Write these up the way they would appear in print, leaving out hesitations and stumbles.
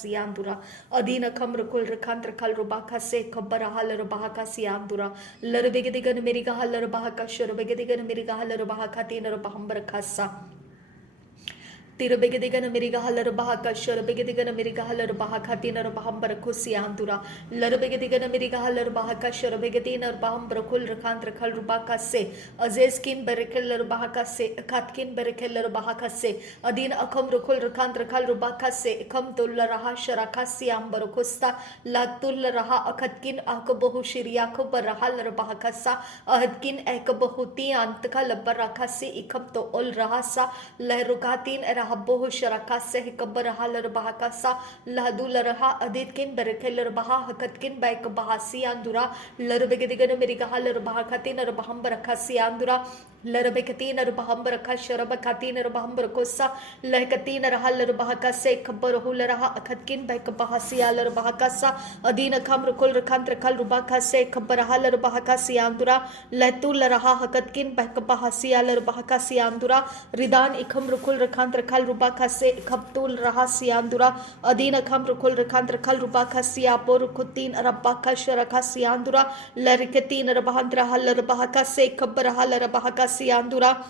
siandura adina kamra kul rakantra kal rubaka se kabara halar bahaka siandura larbegedigan meriga halar bahaka shurabegedigan meriga halar bahaka tinar bahambra khassa Tirabegedigan Ameriga Halar Bahaka, Shurabegedigan Ameriga Halar Bahaka, Tinar Bahambara Kusiandura, Larabegedigan Ameriga Halar Bahaka, Shurabegedinar Bahambra Kul Rakantra Kalrubaka se, Azeskin Berekeller Bahaka se, Katkin Berekeller Bahaka se, Adin Akam Rukul Rakantra Kalrubaka se, Kam Tulla Raha Sharakasi Ambarokusta, Latul Raha Akatkin Akabahu Shiriako Barahalar Bahakasa, Ahadkin Ekabahuti Antakal Barakasi, Ikam to Ol Rahasa, Lerukatin Habbo Sharaka se Kabbar Halar Bahakasa, Lahadula Raha Aditkin Berekeller Baha Hakatkin Baik Bahasi Andura, Larabegadigan America Halar Bahakatin or Bahambarakasi Andura, Larabekatin or Bahambaraka Sharabakatin or Bahambarakosa, Lakatin or Halar Bahakase, Kabbar Hularaha Akatkin Baik Bahasi Alar Bahakasa, Adina Kamrakul Kantra Kalrubaka se Kabbar Halar Bahakasi Andura, Latul Raha Hakatkin Baik Bahasi Alar Bahakasi Andura, Ridan Ikam Rukul Kantra Kal Rubaka se Kaptul Rahasi Andura, Adina Kamrukul Rakantra Kal Rubaka sia Borukutin Arabaka Sharakasi Andura, Larikatin Rabahandra Halar Bahaka se Kabbar Halar Bahakasi Andura.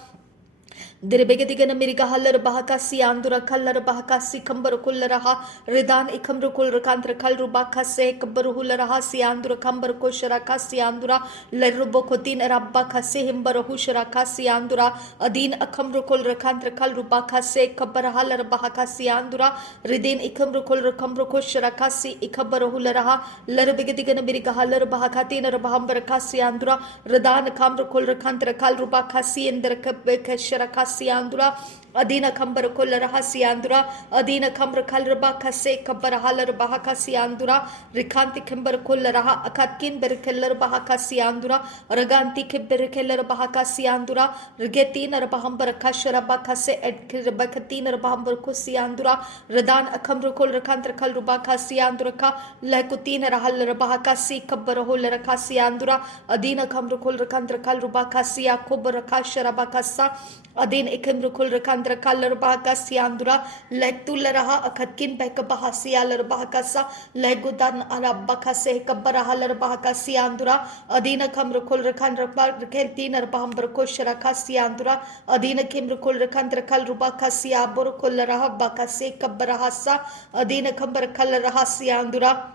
Dirbegedigan America Halar Bahakasi Andura Kalar Bahakasi Kambar Kularaha Ridan Ikamrukul Rakantra Kalrubaka se Kabaruhularaha Siandura Kambar Kosharakasi Andura Lerubokotin Rabaka se Himbarahushrakasi Andura Adin Akamrukul Rakantra Kalrubaka se Kabarahalar Bahakasi Andura Ridin Ikamrukul Rakamrukosharakasi Ikabarahularaha Lerbegedigan America Halar Bahakatin Rabahambarakasi Andura Ridan Kamrukul Rakantra Kalrubakasi and the Kabekasharakasi Andura, Adina Kambar Kolarahasi Andura, Adina Kamra Kalrabaka se Kabarahalar Bahakasi Andura, Rikanti Kambar Kolaraha, Akatkin Berkeller Bahakasi Andura, Raganti Keberkeller Bahakasi Andura, Rigetin Rabahambara Kasharabaka se Edkirabakatin Rabahambar Kusi Andura, Radan Akamra Kolrakantra Kalrubakasi Anduraka, Lakutin Rahalar Bahakasi Kabaraholarakasi Andura, Adina Kamra Kolrakantra Kalrubakasi Kobarakasharabakasa, Adin Ikimrukul Rakandra Kalar Bahakasi Andura, Lektul Raha Akatkin Beka Bahasi Alar Bahakasa, Legudan Arabakase Kabarahalar Bahakasi Andura, Adina Kamrukul Rakandra Kentina Bahambar Kosharakasi Andura, Adina Kimrukul Rakandra Kalrubakasi Aburkul Raha Bakase Kabarahasa, Adina Kambar Kalarahasi Andura.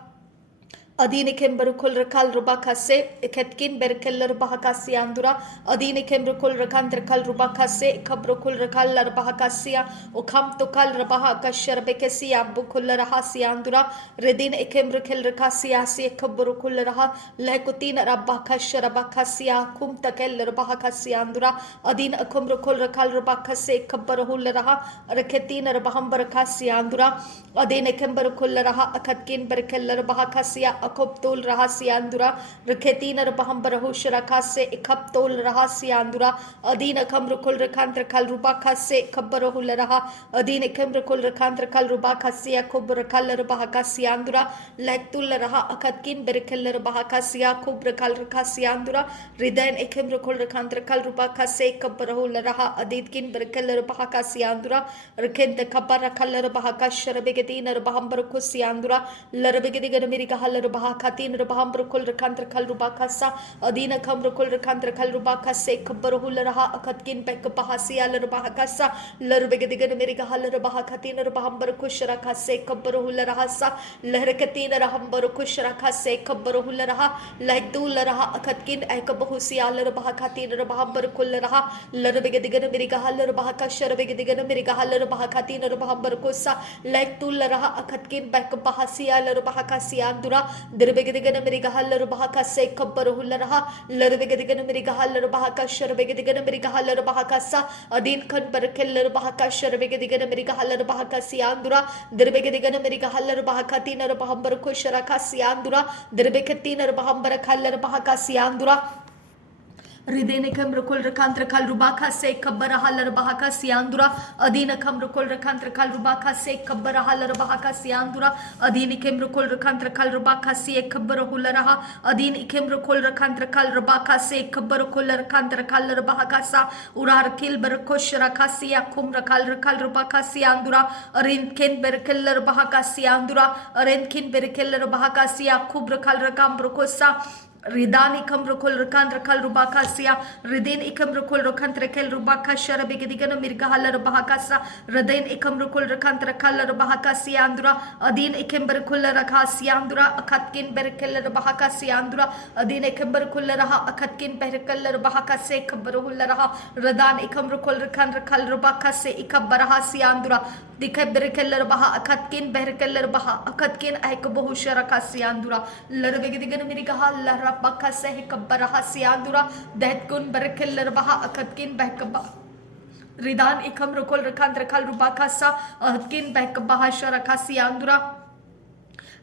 Adine Kemberkul Rakal Rubaka se, Ketkin Berkeller Bahakasi Andura, Adine Kemberkul Rakantra Kal Rubaka se, Kabrokul Rakal Bahakasia, Okam Tokal Rabahaka Sherbekesia, Bukul Rahasi Andura, Redin Ekemberkel Rakasia se, Kabrokul Raha, Lekutina Rabaka Sherabakasia, Kumtakel Bahakasi Andura, Adin Akumrokul Rakal Rubaka se, Kabarahul Raha, Reketina Rabahambarakasi Andura, Adine Kemberkul Raha, Akatkin Berkeller Bahakasia, Akoptul Rahasi Andura, Riketina Bahambarahu Sharakase, Ekaptol Rahasi Andura, Adina Kamrukul Rakantra Kalrubaka se, Kabarahul Raha, Adina Kamrukul Rakantra Kalrubaka se, Kubrakal Bahakasi Andura, Lektul Raha Akatkin Berkeller Bahakasia, Kubrakal Rakasi Andura, Ridan Ekemrukul Rakantra Kalrubaka se, Kabarahul Raha, Aditkin Berkeller Bahakasi Andura, Rikenta Kabarakal Bahakasharabegatina Bahambarakusi Andura, Larabegadigan America Halar Bahakatin Rabahambrukul Rakantra Kalrubakasa, Adina Kamrukul Rakantra Kalrubaka se Kabarahularaha Akatkin Bek Bahasi Alar Bahakasa, Larbegadigan America Halar Bahakatin Rabahambrakusharaka se Kabarahulahasa, Larakatina Rahambarukusharaka se Kabarahularaha, Lakdularaha Akatkin Ekabahusi Alar Bahakatin Rabahambrakularaha, Larbegadigan America Halar Bahakashara Begadigan America Halar Bahakatin Rabahambrakusa, Laktularaha Akatkin Bek Bahasi Alar Bahakasi Andura, Dirbegadigan America Halar Bahaka se Kabarahularaha, Larbegadigan America Halar Bahaka Sharbegadigan America Halar Bahakasa, Adin Kan Berkeller Bahaka Sharbegadigan America Halar Bahakasi Andura, Dirbegadigan America Halar Bahakatina Bahambarkusharakasi Andura, Dirbekatina Bahambarakalar Bahakasi Andura. Ridene Kamrakul Rakantra Kalrubaka se Kabarahala Bahaka Siandura, Adina Kamrakul Rakantra Kalrubaka se Kabarahala Bahaka Siandura, Adini Kemrakul Rakantra Kalrubaka se Kabarahularaha, Adin Kemrakul Rakantra Kalrubaka se Kabarakul Rakantra Kalrabahaka sa, Urar Kilber Koshirakasia Kumra Kalrubaka Siandura, Arin Ken Berkeller Bahaka Siandura, Arin Kin Berkeller Bahaka Sia Kubra Kalrakam Brokosa. Ridani kamrukul rukan rakal rubaka siya ridin ikam rukul rukan trekel rubaka shara begedigan mirgahala rubahakasa ridin ikam rukul rukan trekal rubahaka siandura adin ikam berkul rakha siandura akatkin berkel rubahaka siandura adin ikam berkul raha akatkin berkel rubahaka se kabarul raha ridan ikam rukul rukan rakal rubaka se ikab baraha siandura dikhe berkel rubaha akatkin berkel rubaha akatkin ek bahu shara ka siandura larbegedigan mirgahala Baka seh kabaraha siandura detkun berkeller baha akatkin behkaba ridan ikam rukul rakan rakal rubaka sa akatkin behkabaha sharaka siandura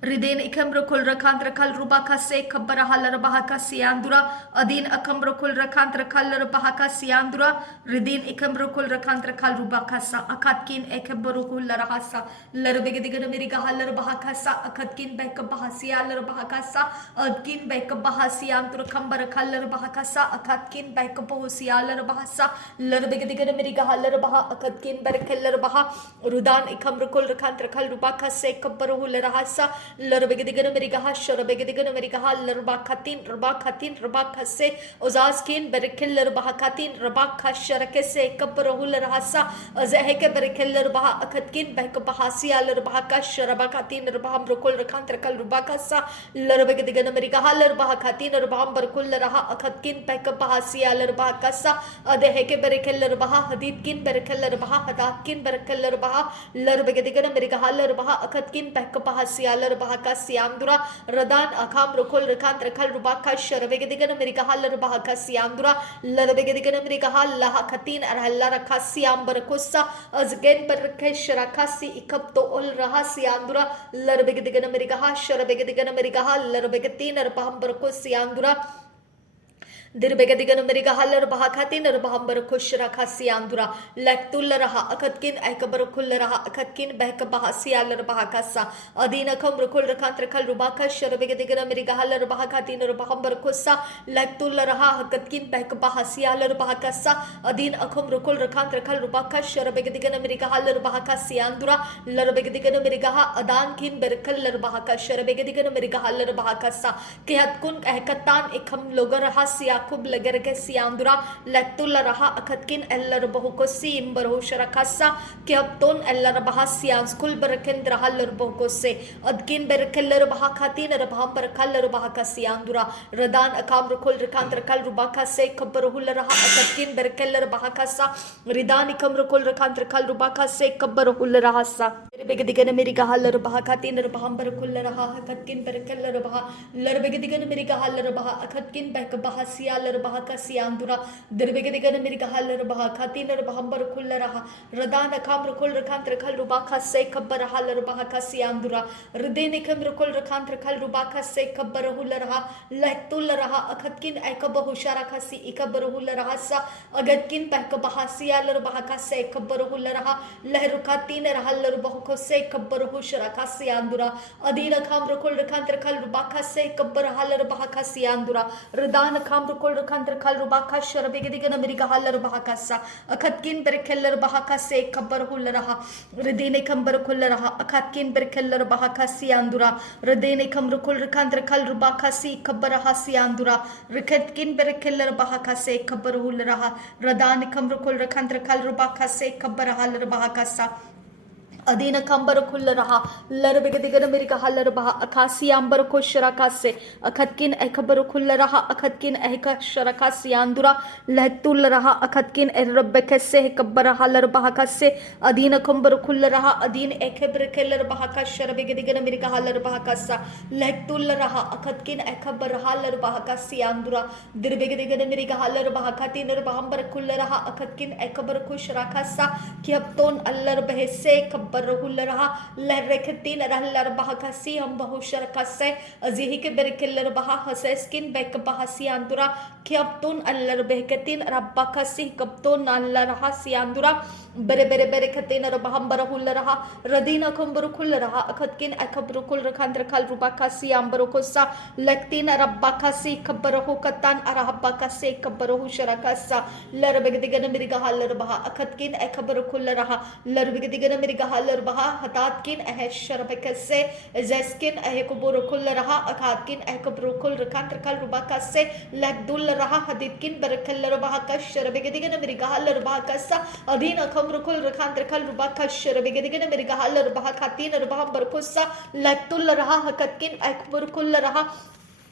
Ridin ikam rukul rakant rakal rubaka se kabarahala rabahaka siandura adin akam rukul rakant rakal rabahaka siandura ridin ikam rukul rakant rakal rubaka sa akatkin ekbarukul larahasa larbegedigan mirigahala rabahaka sa akatkin bekabahasiya larabahaka sa adkin bekabahasiyantur kambarakal rabahaka sa akatkin bekabahusiya larabahasa larbegedigan mirigahala rabaha akatkin berkel rabaha rudan ikam rukul rakant rakal rubaka se kabaruhul larahasa Larbegedigan Americaha, Shorabegedigan Americaha, Larbakatin, Rabakase, Ozaskin, Berikiller Bahakatin, Rabaka Sharakese, Kaparahula Hasa, Azaheke Berikiller Baha Akatkin, Bekabahasia, Larbaka, Sharabakatin, Rabaham Rokul, Rakantrakal Rubakasa, Larbegedigan Americaha, Larbakatin, Rabaham Barkul Raha, Akatkin, Bekabahasia, Larbakasa, Adeheke Berikiller Baha, Haditkin, Berikiller Baha, Hadakin, Berikiller Baha, Larbegedigan Americaha, Larbaha, Akatkin, Bekabahasia, Bahaka Siandura, Radan Akam Rokul Rakan Rakal Rubaka Sharabegadigan Americaha Bahaka Siandura, Larabegadigan Americaha Lahakatin Arhala Rakasiam Barakusa, Azgen Barakesh Rakasi Ikapto Ol Rahasiandura, Larabegadigan Americaha, Sharabegadigan Americaha, Larabegatin Arpaham Barakusiandura. Dirbegadigan Americahalar Bahakatin or Bahambar Kushra Kasiandura, Lactullaraha, Akatkin, Akabarukullaraha, Akatkin, Bekabahasialar Bahakasa, Adina Kamrukul Rakantrakal Rubaka, Sharabegadigan Americahalar Bahakatin or Bahambar Kusa, Lactullaraha, Akatkin, Bekabahasialar Bahakasa, Adin Akamrukul Rakantrakal Rubaka, Sharabegadigan Americahalar Bahakasiandura, Larabegadigan Americaha, Adankin, Berkalar Bahaka, Sharabegadigan Americahalar Bahakasa, Kihatkun, Ekatan, Ekam Logarahasia. Kub lagerke siandura lectulla raha akatkin eller bahukosi imbarho sharakasa kyapton eller bahasian skul berkendra haller bahukose adkin berkeller bahakatin rabham berkaller bahakasiandura radan akam rukul rakandra kal rubaka se kabbarhul raha akatkin berkeller bahakasa ridani kam rukul rakandra kal rubaka se kabbarhul rahasa begedigan amerika haller bahakatin rabham berkul raha akatkin berkeller baha ler begedigan amerika haller baha akatkin bek bahasi Yalar Bahaka Siandura, Dirbegadigan America Haller Bahaka, Tiner Bahambar Kullaraha, Radana Kamrakul Rakantrakal Rubaka, Sekabar Haller Bahaka Siandura, Rudenikam Rukul Rakantrakal Rubaka, Sekabarahularaha, Lectularaha, Akatkin Ekabahusarakasi, Ikabarahularaha, Agatkin Pakabahasi, Yalar Bahaka, Sekabarahularaha, Lerukatin Haller Bahako, Sekabarahusharakasi Andura, Adina Kamrakul Rakantrakal Rubaka, Sekabar Haller Bahaka Siandura, Radana Kamrakul Rakandra Kal Rubaka Sharabegadigan America Haller Bahakasa, Akatkin Berkeller Bahaka se Kabarhularaha, Redene Kambar Kullaraha, Akatkin Berkeller Bahakasi Andura, Redene Kamrukul Rakandra Kal Rubaka si Kabarahasi Andura, Rikatkin Berkeller Bahaka se Kabarhularaha, Radani Kamrukul Rakandra Kal Rubaka se Kabarahalar Bahakasa. Adina Kambar Kullaraha, Larabegadigan America Halarabaha, Akasi Amber Kosharakase, Akatkin Ekabaru Kullaraha, Akatkin Eka Sharakasi Andura, Letularaha, Akatkin Erabekase, Kabara Halarbahakase, Adina Kambar Kullaraha, Adin Ekebrekeller Bahaka, Sharabegadigan America Halarbahakasa, Letularaha, Akatkin Ekabar Halarbahakasi Andura, Dirbegadigan America Halarbahakatin Bahambar Kullaraha, Akatkin Ekabar Kusharakasa, Kiapton Allarbehese, Kabar kabarahul raha lerreketin rahlar bahakasi am bahushar kasse azihi ke berkeller baha haseskin bek bahasi andura kyaptun allar behketin rabbakasi kaptun allar hasi andura bere bere bere ketin rabaham barahul raha radina kumburukul raha akhatkin akabrukul rakhandra kal rubakasi ambarukosa lektin rabbakasi kabarahu katan arahabakasi kabarahu sharakasa larbegdigan miriga halar baha akhatkin akabrukul raha larbegdigan miriga halar baha hatatkin ahsharabakase zeskin ahkuburukul raha akhatkin ahkabrukul rakhandra kal rubakase lekdul raha haditkin barakal raha kasharabegdigan miriga halar baha kasa adina kamrukul rakhandra kal rubakashar begedigan miriga halar baha khatin raha barkusa lektul raha hakatkin akburkul raha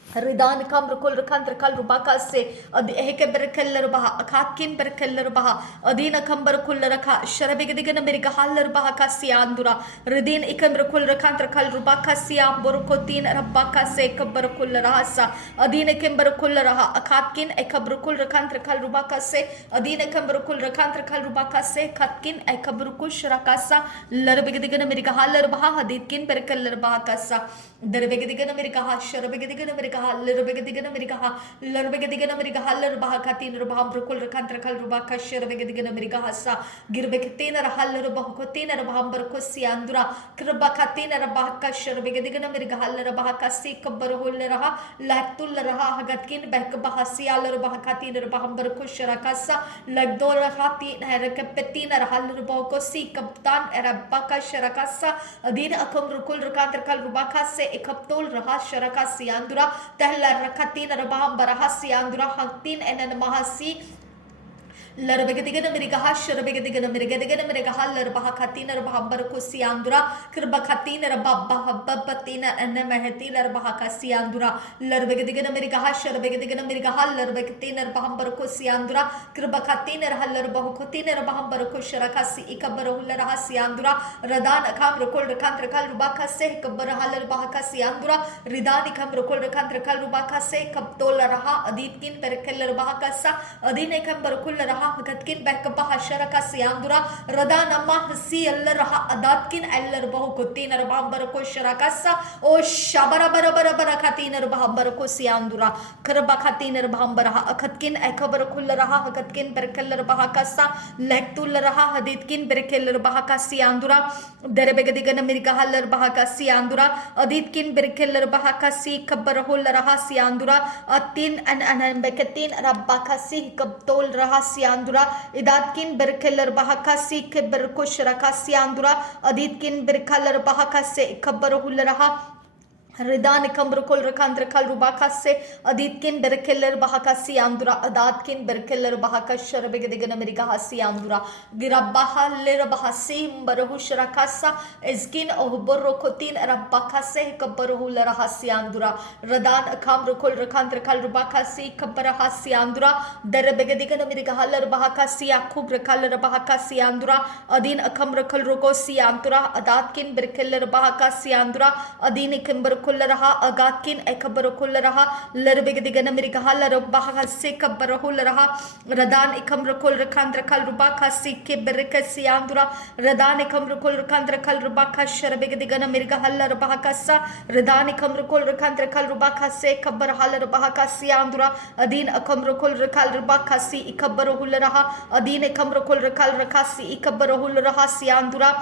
रिदान कम रुकुल रखंत रखल रुबाका से अद एक बरकल रुबहा अखाकिन बरकल रुबहा अदीन कम बरकुल रखा शरबे गदिगन मेरी गहल रुबहा का सियान्दुरा रिदीन इकम रुकुल रखंत रखल रुबाका सिया बरको तीन रब्बाका से एक बरकुल रहासा अदीन कम बरकुल रहा अखाकिन एक बरकुल रखंत रखल रुबाका से अदीन कम बरकुल रखंत रखल रुबाका से खतकिन एक बरकुल शरकासा लरबे गदिगन मेरी गहल रुबहा हदीकिन बरकल रुबहा कासा दरबे गदिगन मेरी गहा शरबे गदिगन मेरी लरबेगदिगन मेरिगा लरबेगदिगन मेरिगा लरबहा खातीन रबहा ब्रकुल रखंत रखल रुबा कशरबेगदिगन मेरिगा हसा गिरबेकतीन रहल रबहा कोतीन रबहा बरकोसी अंदुरा करबा खातीन रबहा कशरबेगदिगन मेरिगा लरबहा कसी कबर होल रहा लहतुल रहा हगतकिन बहक बहसी लरबहा खातीन रबहा बरकोश रकासा लगदो रहातीन हरकपतीन रहल रबहा कोसी कप्तान रब्बा का शरकासा अदीन अकम रुकुल रखंत रखल रुबा खासे एकप्तोल रहा शरकासी अंदुरा तहला रखतीन रबहम बरहसी अंदुरा हक्तीन एनन महसी लरबेगदिगन मेरिगा शरबेगदिगन मेरिगदिगन मेरिगा लरबहा खातीन रबहा बरकोसी अंदुरा करबा खातीन रबहा बब्बतीन एन महती लरबहा कासी अंदुरा लरबेगदिगन मेरिगा शरबेगदिगन मेरिगा लरबेगतीन रबहा बरकोसी अंदुरा करबा खातीन रह लरबहा खोतीन रबहा बरकोश रकासी इकबर लरहसी अंदुरा रदान अखाम रकोल रखांत रखल रुबाका से कबर लरबहा कासी अंदुरा रिदान इकम रकोल रखांत रखल रुबाका से कब्तोल रहा अदीतकिन बरकल लरबहा कासा अदीन इकम बरकुल रहा हकतकिन बहकबा शरका सियांदुरा रदा नम्मा हसी अल्लर रहा अदातकिन अल्लर बहु कुतीन रबांबर को शरकासा ओ शबरा बर बर बर खातीन रबांबर को सियांदुरा करबा खातीन रबांबर अखतकिन अखबर खुल रहा हकतकिन बरकल रबहा कासा लहतुल रहा हदीतकिन बरकल रबहा का सियांदुरा दरबेगदिगन मिरगा हल्लर बहा का सियांदुरा अदीतकिन बरकल रबहा का सी खबर हुल रहा सियांदुरा अतिन अन बकतीन रब्बा का सी कब्तोल रहा सियांदुरा इदातकिन बरकलर बहाका सी खबर कुश रखा सियांदुरा अदीतकिन बरकलर बहाका से खबर हुल रहा रिदान कमरकुल रखांत रखल रुबाका से अदीतकिन बरकलर बहाका सियांदुरा अदातकिन बरकलर बहाका शरबेगदिगन मेरिगा सियांदुरा गिरबाहा लिरबाहा सिम बरहु शरकासा इजकिन ओहबर खोतीन रब्बाका से कबरहु लरहा सियांदुरा रदान अखाम रकुल रखांत रखल रुबाका सी खबरहा सियांदुरा दरबेगदिगन मेरिगा लरबाका सिया खूब रखल रबाका सियांदुरा अदीन अखम रखल रुको सियांदुरा अदातकिन बरकलर बहाका सियांदुरा अदीन किंबर खुल रहा अगातकिन एकबर खुल रहा लरबेगदिगन मेरिगा लरबाहा से कबर हुल रहा रदान इकम रकुल रखांत रखल रुबाका सी के बरक सियांदुरा रदान इकम रकुल रखांत रखल रुबाका शरबेगदिगन मेरिगा लरबाका सा रदान इकम रकुल रखांत रखल रुबाका से कबर हल रबाका सियांदुरा अदीन अकम रकुल रखल रुबाका सी इकबर हुल रहा अदीन इकम रकुल रखल रखा सी इकबर हुल रहा सियांदुरा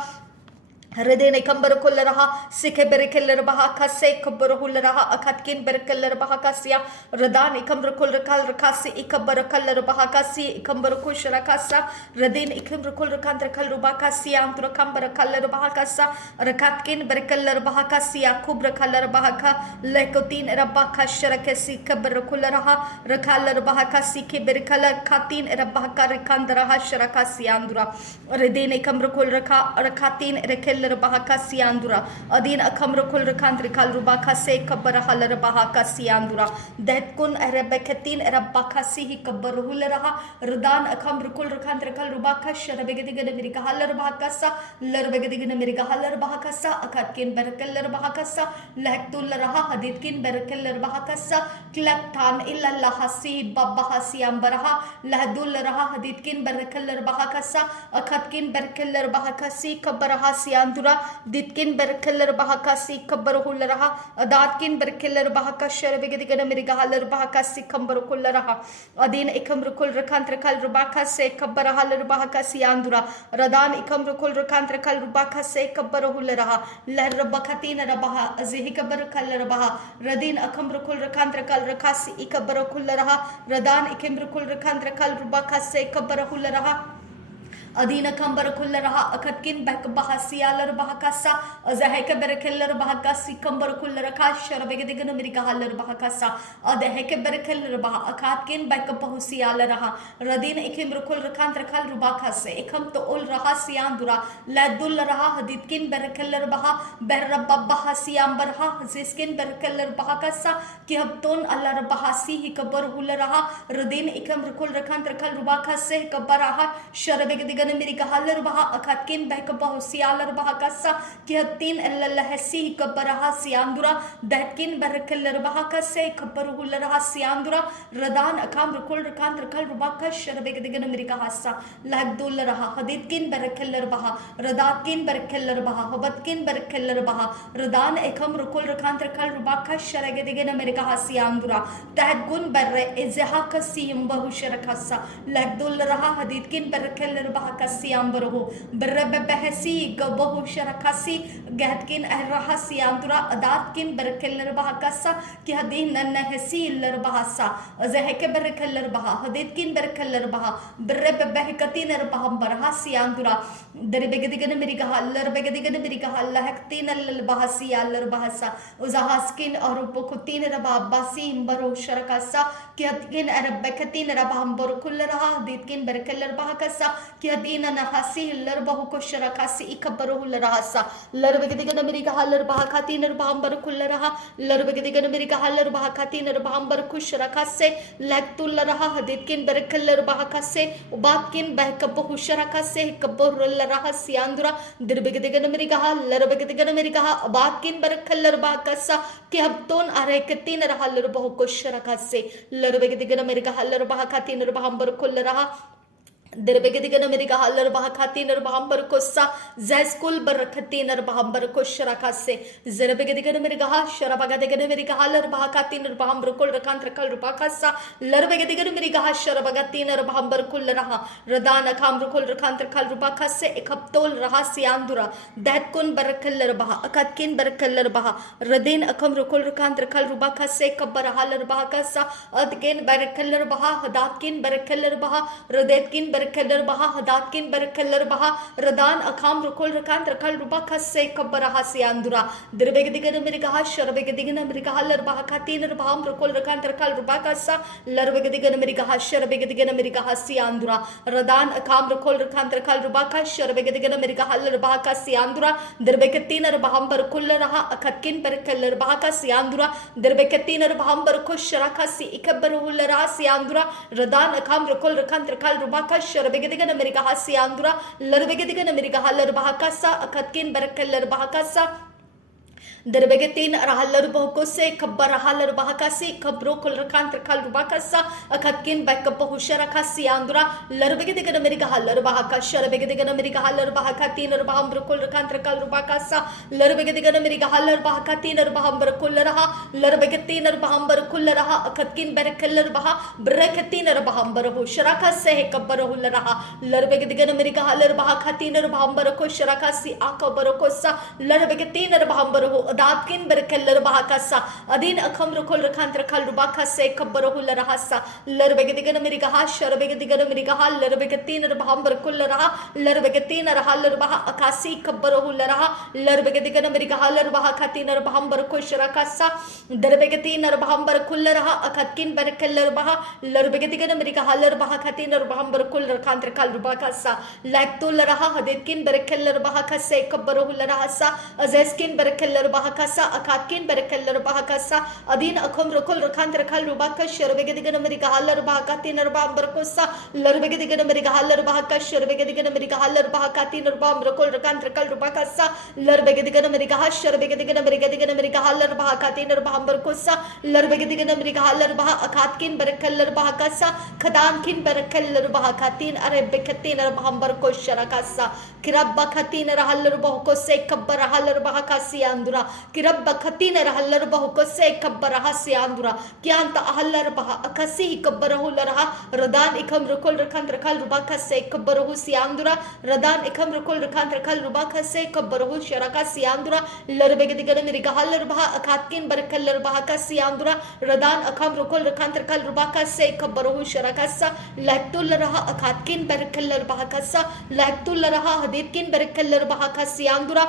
हृदय कंबर कुल रहा सिखे बरकलर बहा खसे खबर हुल रहा अखतकिन बरकलर बहा कसिया रदान इकम्बर कुल रखल रखासी इकबर कलर बहा कसी इकम्बर कुश रखासा रदीन इकम्बर कुल रखांत रखल रुबा कसी अंतर कंबर कलर बहा कसा रखतकिन बरकलर बहा कसिया खूब रखलर बहा का लेकोतीन रब्बा खशर के सी कबर कुल रहा रखलर बहा कसी के बरकलर खातीन रब्बा का रखंद रहा शरका सियांदुरा रदीन इकम्बर कुल रखा रखातीन रखल रबाका सियांदुरा अदीन अखम रखुल रखांत रखल रुबाका से कबर हल रबाका सियांदुरा दैतकुन रबकतीन रबाका सी ही कबर हुल रहा रदान अखम रखुल रखांत रखल रुबाका शरबगदिगन मेरिका हल रबाका सा लरबगदिगन मेरिका हल रबाका सा अखतकिन बरकल रबाका सा लहतुल रहा हदीतकिन बरकल रबाका सा क्लक्तान इल्लाह सी बब्बा सियांबरहा लहदुल रहा हदीतकिन बरकल रबाका सा अखतकिन बरकल रबाका सी कबरहा सियां siandura ditkin berkeller bahaka sikabbar hullaraha adatkin berkeller bahaka sharabegedigan mirigahalar bahaka sikambar kullaraha adin ikam rukul rakantrakal rubaka se kabbar halar bahaka siandura radan ikam rukul rakantrakal rubaka se kabbar hullaraha lar bakatina rabaha azihikabar kallar baha radin akam rukul rakantrakal rakasi ikabbar kullaraha radan ikim rukul rakantrakal rubaka se kabbar hullaraha adina kambar kullaraha akatkin bak bahasiyalar bahakasa azaheka berekeller bahakasi kambar kullaraka sharabegedigan mirikahalar bahakasa adaheka berekeller bah akatkin bak bahusiyalaraha radin ikim rukul rakant rakal rubakase ikam to ul raha siyandura ladul raha haditkin berekeller baha berrabba bahasiyam barha ziskin berekeller bahakasa ki habton allar bahasi hikabar hullaraha radin ikam rukul rakant rakal rubakase kabaraha sharabegedigan mirigahalar baha akatkin bahka siyalar baha kassa kihatin allahsi kabaraha siyandura datkin barakallar baha kasse kabaruhularaha siyandura radan akam rukul rakan rakal rubaka sharbegedigan mirigahassa lahdularaha haditkin barakallar baha radatkin barakallar baha habatkin barakallar baha radan ekam rukul rakan rakal rubaka sharagedigan mirigahasiyandura tahgun barre izhaka siyum bahu sharakassa lahdularaha haditkin barakallar baha kasiambarhu berrebehsi gabahu sharakasi gatkin arhasi andura adatkin berkeller bahakasa ki hadin nanhasi ler bahasa azheke berkeller bah haditkin berkeller bah berrebehkatin er baham barhasi andura derbegedigen mirigahaller begedigen mirigahallah haktin al bahasi aller bahasa uzahaskin arubukutin er babasi imbaru sharakasa ki hadin arbekatin er baham barkullaraha haditkin berkeller bahakasa ki dina nahasi lar bahu ko sharakasi ikabbaru larahasa lar begedigan miriga halar bahakati nar bambar kullaraha lar begedigan miriga halar bahakati nar bambar ku sharakase lagtul laraha haditkin berkallar bahakase ubatkin bahkabu sharakase kabbur laraha siandura dir begedigan miriga lar begedigan miriga abatkin berkallar bahakasa ki habton arekati nar halar bahu ko sharakase lar begedigan miriga halar bahakati nar bambar kullaraha derbegedigan miriga halar bahakati nar bahambar kossa zaskul barakati nar bahambar kosharakase zerbegedigan miriga sharabagadigan miriga halar bahakati nar bahambar kol rakant rakal rupakasa larbegedigan miriga sharabagati nar bahambar kul raha radana kam rukul rakant rakal rupakase ekaptol raha siandura datkun barakallar baha akatkin barakallar baha radin akam rukul rakant rakal rupakase kabbar halar bahakasa adkin barakallar baha hadatkin barakallar baha radetkin berkeller baha hadatkin berkeller baha radan akam rukul rakan rakal rubaka se kabaraha siandura dirbegedigan mirigaha sharbegedigan mirigaha lar baha katin baham rukul rakan rakal rubaka sa larbegedigan mirigaha sharbegedigan mirigaha siandura radan akam rukul rakan rakal rubaka sharbegedigan mirigaha lar baha ka siandura dirbeketin baham berkul raha akatkin berkeller baha ka siandura dirbeketin baham berkush raka si ikabbaru lar siandura radan akam rukul rakan rakal rubaka sharbegedigan miriga hasiandura larbegedigan miriga halar bahakasa akatkin berkeller bahakasa derbegetin rahalar bahkose kabbar rahalar bahakasi kabro kul rakan rakal rubakasa akatkin bakka husharakasi andura larbegedigan miriga halar bahakash larbegedigan miriga halar bahakatin baham kul rakan rakal rubakasa larbegedigan miriga halar bahakatin baham kul raha larbegetin baham kul raha akatkin berkeller baha brekatin baham husharakase kabbar hul raha larbegedigan miriga halar bahakatin baham husharakasi akabar kosa larbegetin baham adatkin berkeller bahakasa adin akam rukul rakant rakal rubaka se kabbaru larahasa larbegedigan miriga sharabegedigan miriga larbegetin baham berkul raha larbegetin rahal baha akasi kabbaru laraha larbegedigan miriga larbaha katin baham berkush rakasa darbegetin baham berkul raha akatkin berkeller baha larbegedigan miriga larbaha katin baham berkul rakant rakal rubaka sa lagtul raha haditkin berkeller baha kase kabbaru larahasa azeskin berkeller baha bahakasa akatkin berekeller bahakasa adin akom rokol rakant rakal rubaka sherbegedigan amerika haller bahakatin arbam berkosa lerbegedigan amerika haller bahaka sherbegedigan amerika haller bahakatin arbam rokol rakant rakal rubakasa lerbegedigan amerika sherbegedigan amerika haller bahakatin arbam berkosa lerbegedigan amerika haller bah akatkin berekeller bahakasa kadankin berekeller bahakatin arebekatin arbam berkos sharakasa kirabba khatin rahaller bahko se kabbar haller bahakasi andura kirabba khatin rahaller bahko se kabbar hasi andura kyanta haller bah akasi kabbar hularha radan ikam rukul rakhan rakal rubaka se kabbar hu si andura radan ikam rukul rakhan rakal rubaka se kabbar hu sharaka si andura larbege digan meri haller bah akatkin barkaller bahakasi andura radan akam rukul rakhan rakal rubaka se kabbar hu sharaka sa laktul raha akatkin barkaller bahakasa laktul raha haditkin barkaller bahakasi andura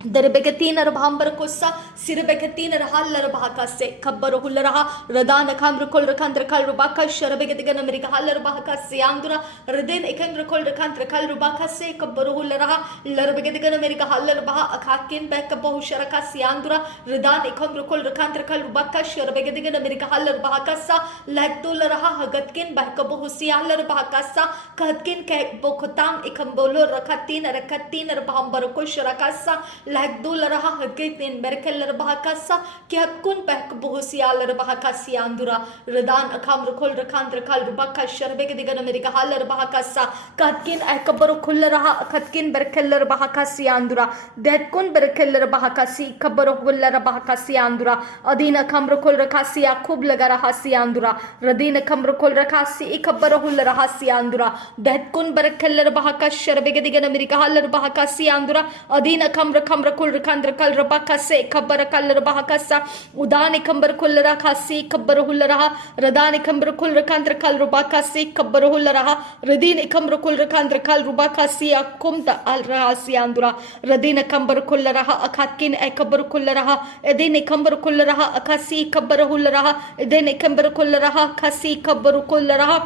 दरबेगतीन रभांबर कोसा सिरबेगतीन रहालर bahaka se खबर हुलरहा रदान खाम रखोल रखान रखाल रुबाका शरबेगतिगन America hauler bahaka se आंदुरा रदेन एकन रखोल रखान रखाल रुबाका से खबर हुलरहा लरबेगतिगन America hauler बहा अखाकिन back बहु शरका से आंदुरा रदान एकम रखोल रखान रखाल रुबाका शरबेगतिगन America hauler bahaka सा लहतुल रहा हगतकिन बैक बहु से हालर bahaka सा कहतकिन के बोखताम एकम बोलो रखातीन रखातीन रभांबर को शरका सा लहदुल रहा हगेतिन बेरकेलर bahakasa kyakun pek bohusialer bahakasi andura redan akham rukul rakhan rakal rubaka sharbege digan amerika haler bahakasa katkin ekabur khul raha katkin berkeller bahakasi andura detkun berkeller bahakasi kabur huller bahakasi andura adina akham rukul rakasi khub laga raha si andura radin akham rukul rakasi ikabur huller raha si andura detkun berkeller bahakash sharbege digan amerika haler bahakasi andura adina akham rakam Rakul रखान रकल Rabaka से खबर कल रबाका सा उदान खबर कुल रखा से खबर हुल रहा रदान खबर कुल रखान रकल रबाका से खबर हुल रहा रदीन खबर कुल रखान रकल रबाका से अकुम त अल रहा से अंदुरा रदीन खबर कुल रहा अखाकिन ए खबर कुल रहा एदिन खबर कुल रहा अखासी खबर हुल रहा एदिन खबर कुल रहा खसी खबर कुल रहा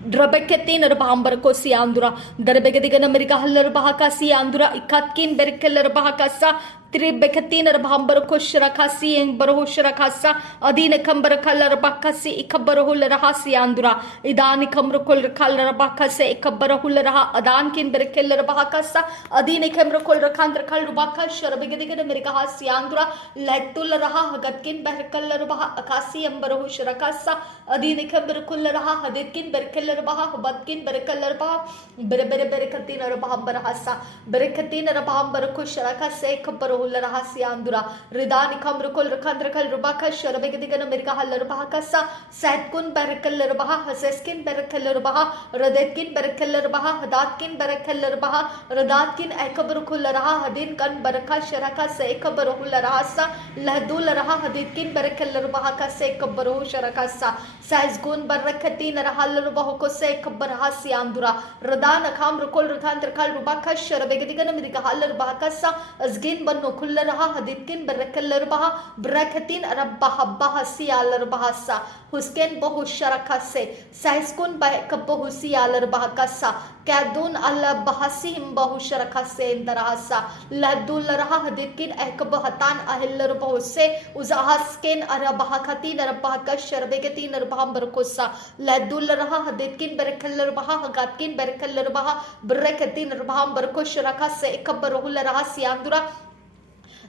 Drabekettin Rabamber Kosi Andura, Darbegadigan America Haller Bahakasi Andura, Ikatkin Berkeller Bahakasa, Tribekatin Rabamber Kosharakasi and Baruhusharakasa, Adina Kamber Kalar Bakasi, Ikabarahul Rahasi Andura, Idani Kamrukul Kalar Bakase, Ikabarahularaha, Adankin Berkeller Bahakasa, Adina Kamrukul Rakandra Kalubaka, Sharabegadigan America Hasi Andura, Letul Raha, Gatkin Berkeller Baha, Akasi and Baruhusharakasa, Adina Kamberkularaha, Haditkin Berkeller. Batkin Berkeller Bah, Berekatina Rabambarahasa, Berekatina Rabambarku Sharaka Se Kaparahulahasi Andura, Ridani Kamrukul Rakandrakal Rubaka, Sharabegadigan America Haller Bahakasa, Satkun Berkeller Baha, Haseskin Berkeller Baha, Radetkin Berkeller Baha, Hadatkin Berkeller Baha, Radatkin Ekabarukularaha, Hadin Kan Baraka Sharaka Se Kabarahulahasa, Ladularaha, Haditkin Berkeller Bahaka Se Kabaru Sharakasa, Sazgun Barakatina Haller Bahu. से खबर हासी आंदुरा रदान अखाम रुकुल रखान तरकाल रुबाका शरबेगदिगन America hauler बाकासा अजगिन बन्नो खुल्ल रहा हदितकिन बरकल्लर बहा ब्रैकतिन अरब हब्बा हसी आलर Bahasa हुस्केन बहु शरका से साइस्कुन बहक बहुसी आलर बहाकासा कैदून अल्लाह बहासी him बहु शरका से इंदरासा लदुल रहा हदितकिन अहकब हतान अहिल्लर बहु से उजाहस्केन अरब हकतिन अरब बहाका शरबेगतिन अरबहम बरकोसा लदुल रहा हदितकिन बरकल्लर बहा हगातकिन बरकल्लर बहा ब्रैकतिन अरबहम बरकोश रका से कब्बर हुल रहा सियांदुरा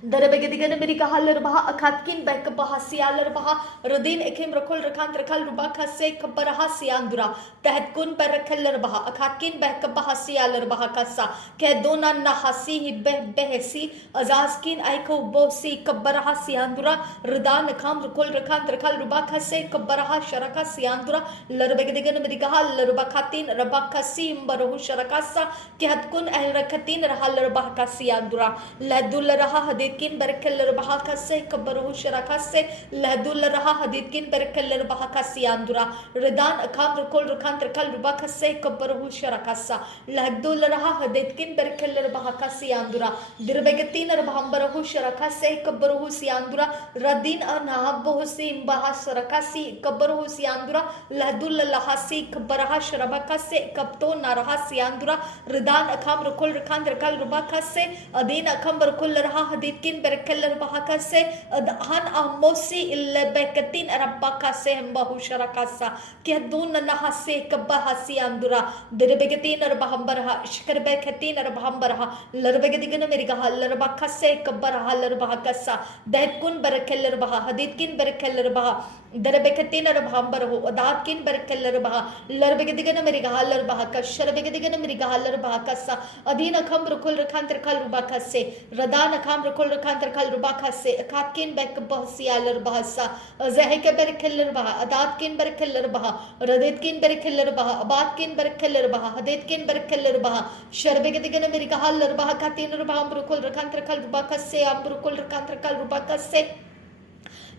Darbegadigan America Haller Baha, Akatkin Beck Bahasialer Baha, Rodin Ekim Rakul Rakant Rakal Rubaka Se Kabarahasi Andura, Tahatkun Barakeller Baha, Akatkin Beck Bahasialer Bahakasa, Kedona Nahasi Behesi, Azaskin Aiko Bosi Kabarahasi Andura, Rudan Akam Rukul Rakant Rakal Rubaka Se Kabaraha Sharakasi Andura, Larbegadigan America Haller Bakatin Rabakasi Mbarahu Sharakasa, Kihatkun El Rakatin Haller Bahakasi Andura, Ladul Raha Hadid किन बरकल्लर बहाका से कब्बरहु शराका से लहदुल रहा हदीद किन बरकल्लर बहाका से आंदुरा रदान अखाम रकोल रखान तरकल रुबाका से कब्बरहु शराका सा लहदुल रहा हदीद किन बरकल्लर बहाका से आंदुरा दिरबेगतीन रबहंबरहु शराका से कब्बरहु से आंदुरा रदीन अनाहबहु से इम्बाहा शराका से कब्बरहु से आंदुरा लहदुल लहा से कब्बरहा शराबका से कब्तो नरहा से आंदुरा रदान अखाम रकोल रखान तरकल रुबाका से अदीन अखाम बरकुल रहा हदीद aditkin berkeller bahakase han amosi ilebekatin arabakase hembahu sharakasa kiadun nahase kabahasi andura derebegatin arbahambaraha shkarbekatin arbahambaraha larbegadigana merigaha larbakase kabaraha larbahakasa dehkun berkeller baha haditkin berkeller baha derebekatin arbahambarahu adatkin berkeller baha larbegadigana merigaha larbahaka sharbegadigana merigaha larbahakasa adina kham rukul rakhantar kal rubakase radana kham rukul rakhantar kal rubakase akatkin bek bahsialar bahasa zahike berkeller baha adatkin berkeller baha raditkin berkeller baha abatkin berkeller baha haditkin berkeller baha sharbegadigana merigaha larbahaka tin rubaham rukul rakhantar kal rubakase am rukul rakhantar kal rubakase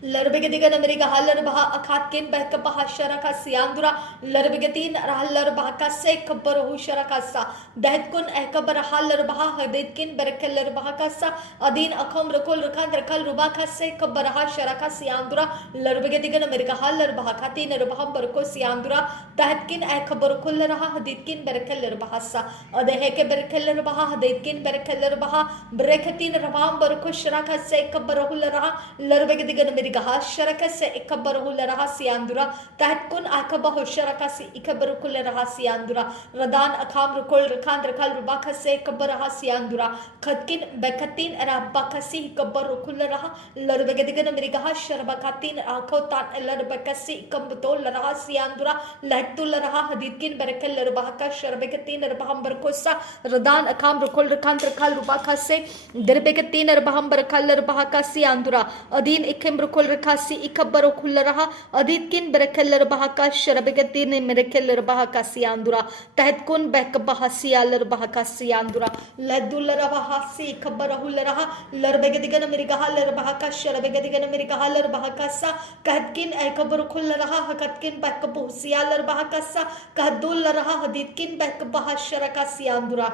लरबेगदिगन मेरिगा हलर बहा अखातकिन बहक बहा शरका सियांदुरा लरबेगतीन रहलर बहा का से खबर हो शरका सा दहतकुन ehkabar हलर बहा हदेतकिन बरकलर बहा का सा अदीन अखम रकुल रखान रखल रुबा का से खबर हा शरका सियांदुरा लरबेगदिगन मेरिगा हलर बहा खातीन रबहम बरको सियांदुरा दहतकिन ehkabar कुल रहा हदेतकिन बरकलर बहा सा अदहे के बरकलर बहा हदेतकिन बरकलर बहा बरकतीन रबहम बरको शरका से खबर हो रहा लरबेगदिगन मेरी गहा शरकसे इकबरुल रहसी अंदुरा तहतकुन अकबहु शरकसी इकबरुल रहसी अंदुरा रदान अखाम रुकुल रखान रखल रुबाखसे इकबर रहसी अंदुरा खतकिन बकतीन रबकसी इकबरुल रहा लरबगदिगन मेरी गहा शरबकतीन अखोतान लरबकसी इकबतोल रहसी अंदुरा लहतुल रहा हदीदकिन बरकल लरबहका शरबकतीन रबहम बरकोसा रदान अखाम रुकुल रखान रखल रुबाखसे दरबकतीन रबहम बरकल लरबहका अंदुरा अदीन इकम रुकुल रखासी इकबर खुल रहा अदीतकिन बरकलर बहाका शरबगती ने मेरकलर बहाका सियांदुरा तहतकुन बहक बहासियालर बहाका सियांदुरा लदुल रहासी इकबर हुल रहा लरबगदिगन मेरिगहा लर बहाका शरबगदिगन मेरिगहा लर बहाका सा कहतकिन इकबर खुल रहा हकतकिन बहक बहसियालर बहाका सा कहदुल रहा अदीतकिन बहक बहाशरका सियांदुरा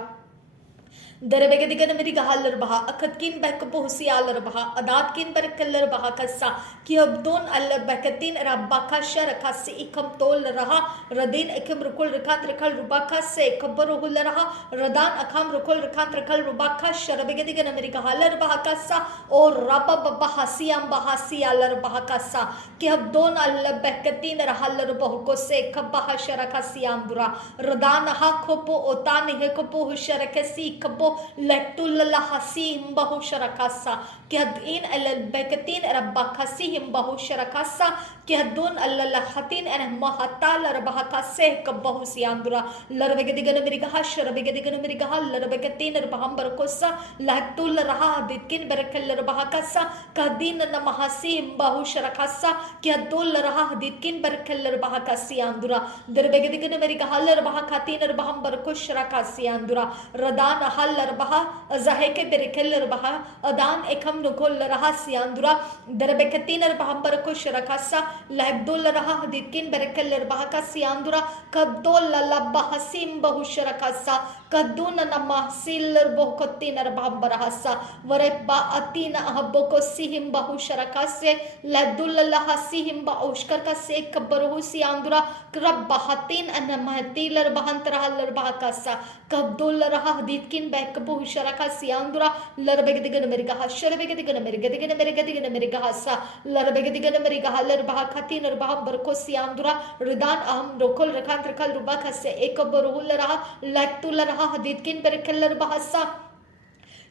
दरबगदिगन मेरी गहालर बहा अखतकिन बहक बहसियालर बहा अदातकिन बरकलर बहा कसा कि अब्दोन अल बहकतीन रब्बाका शरका से इकम तोल रहा रदीन इकम रुकुल रखात रखल रुबाका से खबर हुल रहा रदान अखाम रुकुल रखात रखल रुबाका शरबगदिगन मेरी गहालर बहा कसा और रब बहासियाम बहासियालर बहा कसा कि अब्दोन अल बहकतीन रहलर बहुको से खबहा शरका सियांदुरा रदान हा खोपो ओतान हे खोपो शरकसी खबो लटुल हसीम बहु शरकासा कहदीन अलबकतीन रब्बाखसीम बहु शरकासा कहदुन अल्लहतीन महताल रबहकासे कबहु सियांदुरा लरबगदिगन मिरिगहा शरबगदिगन मिरिगहा लरबकतीन रबहम बरकोसा लटुल रहा दिकिन बरकल रबहकासा कहदीन नमहसीम बहु शरकासा कहदुल रहा दिकिन बरकल रबहकासियांदुरा दरबगदिगन मिरिगहा लरबहकातीन रबहम बरकोश शरकासियांदुरा रदान हल रबहा अज़ाहेके बेरकल रबहा अदान एकम नुकुल रहा सियांदुरा दरबकतीन रबहम बरकोश शरकासा लहदुल रहा हदीकिन बरकल रबहा का सियांदुरा कद्दुल लबहसीम बहु शरकासा कद्दुन नमहसिल बहुकतीन रबहम बरहसा वरबा अतीन अहबको सिहिम बहु शरकासे लहदुल लहसीहिम बहुशकर का से कबरहु सियांदुरा रबहतीन अनमहतिल रबहन तरह लरबहकासा कद्दुल रहा हदीकिन बहकबु शरका सियांदुरा लरबगदिगन मेरिगहा शरबगदिगन मेरिगदिगन मेरिगदिगन मेरिगहा सा लरबगदिगन मेरिगहा लरबहा खतीन रबहम बरको सियांदुरा रिदान अहम रोकुल रखान रखल रुबा खसे एकबरुल रहा लटुल रहा हदीकिन बरकल रबहा सा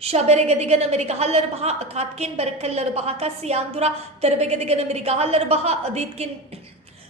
शबरगदिगन मेरिगहा लरबहा अखातकिन बरकल रबहा का सियांदुरा तरबगदिगन मेरिगहा लरबहा अदीतकिन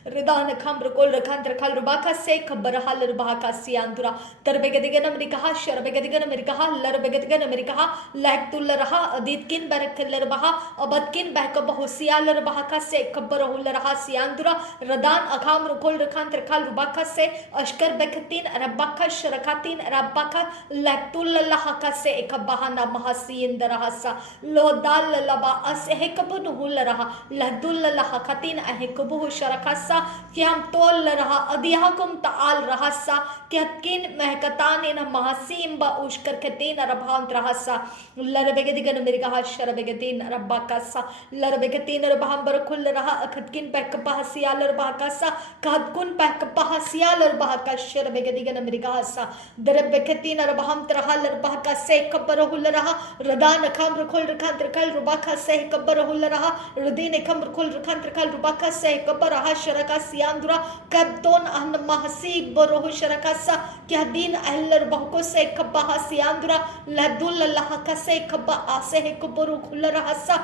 रिदान खम रकोल रखान रखल रुबाका से खबर हल रुबाका सियांदुरा तरबगदिगन मेरिगहा शरबगदिगन मेरिगहा लरबगदिगन मेरिगहा लहतुल रहा अदीतकिन बरकल रबहा अबदकिन बहक बहुसियाल रबहा से खबर हुल रहा सियांदुरा रदान अखाम रकोल रखान रखल रुबाका से अशकर बखतीन रब्बाका शरकातीन रब्बाका लहतुल लहा से एक बहाना महसीन दरहसा लोदाल लबा अस हेकबन हुल रहा लहदुल लहा खतीन अहकबु शरकासा सा कि हम तोल रहा अधियाकुम ताल रहा सा कि किन महकताने न महासीम बा उष्कर खते न रभांत रहा सा लरबेगदिगन मिरगा शरबेगते न रब्बाका सा लरबेगते न रबांबर खुल रहा अखतकिन पैक पहसिया लरबाका सा कहतकुन पैक पहसिया लरबाका शरबेगदिगन मिरगा सा दरबेगते न रबांत रहा लरबाका से कबर हुल रहा रदान खम रखुल रखंत रखल रुबाका से कबर हुल रहा रदीन खम रखुल रखंत रखल रुबाका से कबर रहा शरका सियांदुरा कब्तोन अहन महसी बरोह शरका सा क्या दिन अहलर बहुको से कब्बा सियांदुरा लदुल लहा का से कब्बा आसे है कबरू खुल रहा सा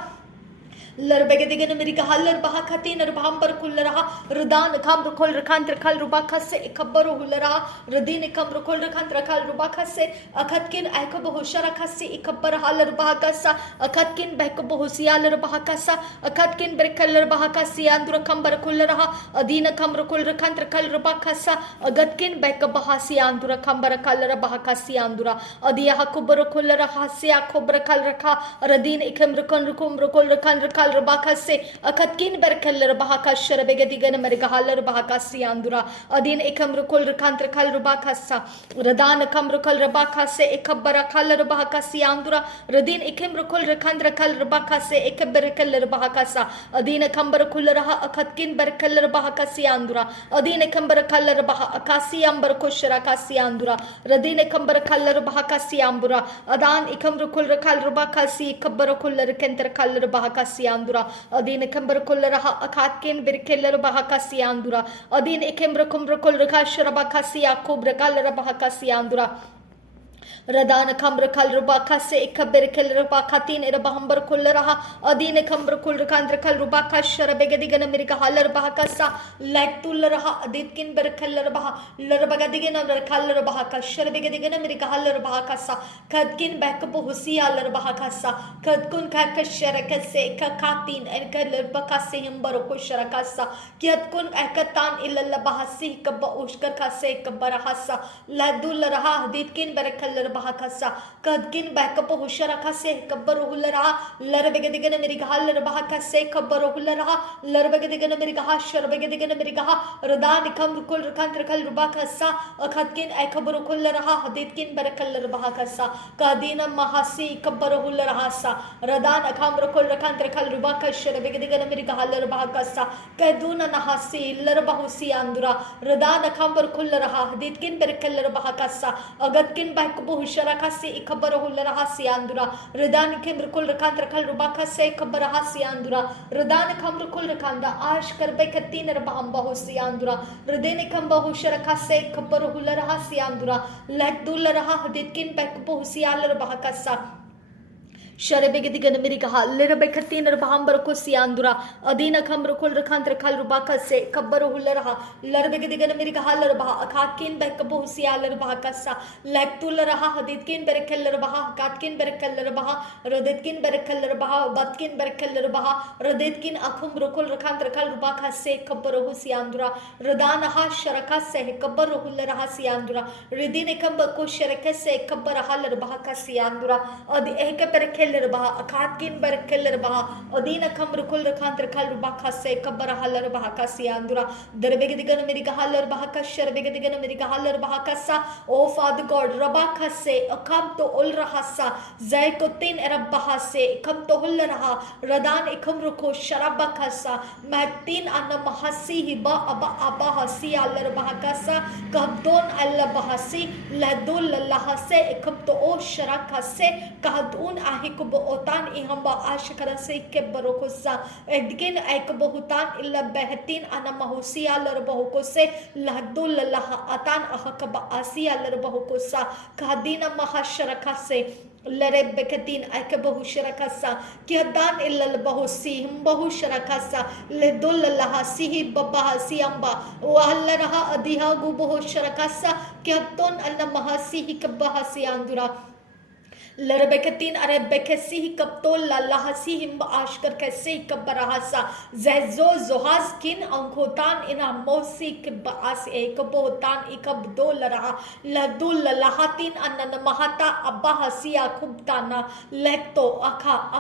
लरबेगदिगन मेरी कहलर बहा खती नर भांबर खुल रहा रुदान खम रुखल रखांत रखल रुबा खसे खबर हुल रहा रदीन खम रुखल रखांत रखल रुबा खसे अखतकिन ऐकब होशरा खसे खबर हालर बहा कसा अखतकिन बैकब होसियालर बहा कसा अखतकिन बरकलर बहा कसी अंदर खंबर खुल रहा अदीन खम रुखल रखांत रखल रुबा खसा अगतकिन बैकब हासी अंदर खंबर कलर बहा कसी अंदर अदिया खबर खुल रहा सिया खबर खल रखा रदीन इखम रुकन रुकुम रुकल रखान रखा रबाका से अखतकिन बरकल रबाका शरबेगदिगन मरगहालर बहाका सियांदुरा अदीन एकम रुकुल रखांत रखल रबाका सा रदान कम रुकल रबाका से एकबर खल रबाका सियांदुरा रदीन एकम रुकुल रखांत रखल रबाका से एकबर कल रबाका सा अदीन खंबर खुल रहा अखतकिन बरकल रबाका सियांदुरा अदीन एकम बरकल रबहा अकासी अंबर कुशरा का सियांदुरा रदीन एकम बरकल रबाका सियांबुरा अदान एकम रुकुल रखल रबाका सी एकबर खुल रकेंत रखल रबाका सियांदुरा अदीन खंबर खुल रहा अखातकिन बिरकेलर बहाका सियांदुरा अदीन एकेम्र कुम्र कुल रखा शरबाका सिया कुब्र कल बहाका सियांदुरा रदान खम्र खल रुबाका से इकबर खल रुबाका तीन रबहंबर खुल रहा अदीन खम्र खुल रखांद्र खल रुबाका शरबेगदिगन मिरका हलर बहाका सा लैक्तुल रहा अदीत किन बर खल रबहा लरबगदिगन खल रबहाका शरबेगदिगन मिरका हलर बहाका सा खदकिन बैकब हुसिया लर बहाका सा खदकुन खक शरक से खखातीन एनकल बका से हिंबर को शरका सा कियतकुन एकतान इल्ल बहसी कब उष्कर का से कबर हसा लदुल रहा अदीत किन बर खल बहाकसा कदकिन बैकप हुशरा खसे कब्बर हुल रहा लरबेगदिगन मेरी गहा लर बहाका से कब्बर हुल रहा लरबेगदिगन मेरी गहा शरबेगदिगन मेरी गहा रदान कम रुकुल रखंत रखल रुबा खसा अखतकिन ए खबर खुल रहा हदीतकिन बरकल लर बहाकसा कदीन महासी कब्बर हुल रहा सा रदान अखम रुकुल रखंत रखल रुबा ख शरबेगदिगन मेरी गहा लर बहाकसा कदून नहासी लर बहुसी अंदुरा रदान अखम खुल रहा हदीतकिन बरकल लर बहाकसा अगतकिन बैकब हुशरा खसे खबर हुल रहा सियांदुरा रदान के मृकुल रखांत रखल रुबा खसे खबर रहा सियांदुरा रदान खम रुकुल रखांदा आश कर बेकतीन रबाम बहु सियांदुरा रदेन खम बहु शरखा से खबर हुल रहा सियांदुरा लदुल रहा हदीतकिन बैकब हुसियाल रबा कसा शरबेगदिगन मेरी कहा लरबेखतीन रबांबर को सियांदुरा अदीन खम रुकुल रखांत रखल रुबा खसे खबर हुल रहा लरबेगदिगन मेरी कहा लरबा अखाकिन बैकब हुसियाल रबा कसा लैक्तुल रहा हदीतकिन बरकल रबा कातकिन बरकल रबा रदितकिन बरकल रबा बतकिन बरकल रबा रदितकिन अखुम रुकुल रखांत रखल रुबा खसे खबर हुसियांदुरा रदान हा शरका से खबर हुल रहा सियांदुरा रिदिन कम को शरक से खबर हाल रबा का सियांदुरा अद एक बरकल बहा अखातकिन बरकल बहा अदीन खम रुकुल रखांत रखल रुबा खसे खबर हाल रबा का सियांदुरा दरबेगदिगन मेरी गहालर बहा का शरबेगदिगन मेरी गहालर बहा कसा ओ फादर गॉड रबा खसे अखम तो उल रहा सा जय को तीन रब बहा से खम तो हुल रहा रदान इखम रुको शराबा खसा महतीन अन महसी ही बा अबा अबा हसी अलर बहा कसा कब्दोन अल्लाह बहसी लदुल लल्लाह से इखम तो ओ शरा खसे कहदून आहि कुब ओतान इहम्बा आशकरन से के बरोकुसा एडगिन एक बहुतान इल्ला बहतीन अन महूसिया लर बहुको से लहदुल लल्लाह अतान अहकब आसिया लर बहुको सा कहदीन महशरका से लरे बेकतीन एक बहुशरकसा कियदान इल्ल बहुसी हम बहुशरकसा लदुल लल्लाह सिही बबा सियंबा वहल रहा अधिहा गु बहुशरकसा कियतोन अन महसी ही कबहा सियांदुरा Larabeketin arebekesi hikapto lalahasi himba ashkar kese hikabarahasa zezo zohazkin angkotan ina mosi kibaas ekabotan ikabdo laraha ladul lahatin ananamahata abahasia kubtana lekto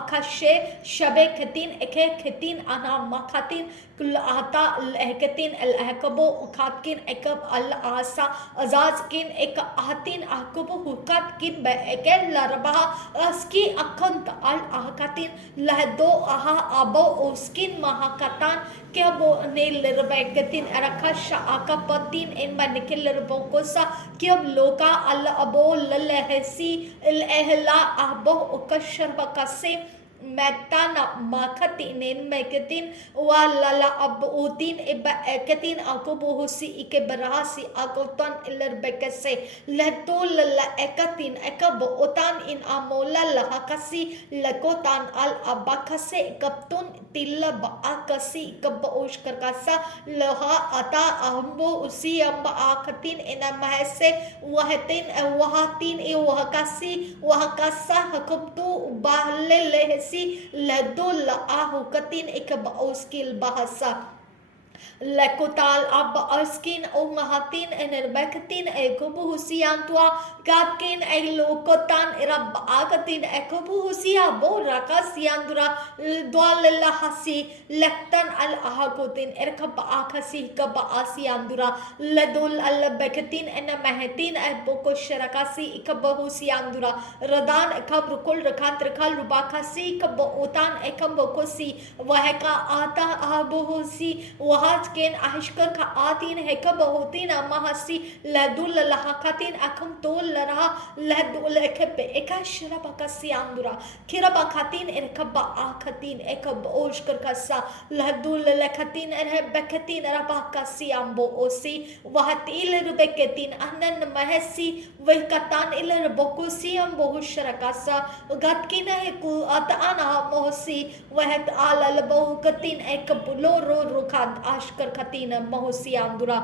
akashe shabeketin ekeketin anamakatin kulahata leketin el ekabo ukatkin ekab al asa azazkin ek ahatin akubu hukatkin be ekel larbaha aski akant al ahakatin lahdo aha abo uskin mahakatan kyabo ne lerbeketin arakasha akapatin en banikil lerbokosa kyab loka al abo lalehsi el ehla abo ukashar bakase metana makati nen meketin walala abutin eba eketin ako buhusi ike berahasi agotan iler bekese letul la ekatin ekabo otan in amola la hakasi lekotan al abakase kaptun tilla ba akasi kabo ushkar kasa loha ata ambo usi amba akatin ina mahese wahatin wahatin e wahakasi wahakasa hakabtu bahle lehesi ladul ahukatin ikabaoskil bahasa Lekutal ab askin o mahatin enerbekatin ekubuhusian tua katkin elokotan irab agatin ekubuhusia bo rakasiandura dwalahasi lektan al ahakutin erkab akasi kaba asiandura ladul al bekatin ena mahatin eboko sharakasi ikabuhusiandura radan ekabrukul rakat rakal rubakasi kabotan ekambokosi waheka ata abuhusi wahaj ken ahishkar ka atin है कब होती ना महसी लदुल लहकातिन अकम तोल लरहा लदुल एकब एकाशरा बकसी अंदुरा किरा बकातिन एकब आखतिन एकब ओशकर कसा लदुल लखतिन है बकतिन रबा कसी अंबो ओसी वहतिल रुबकेतिन अनन महसी वह कतान इल बकुसी अंबो हुशरा कसा गतकिन है कु अताना मोहसी वह आलल बहुकतिन एकब लोरो रुखाद आशकर खतीन महोसी Andura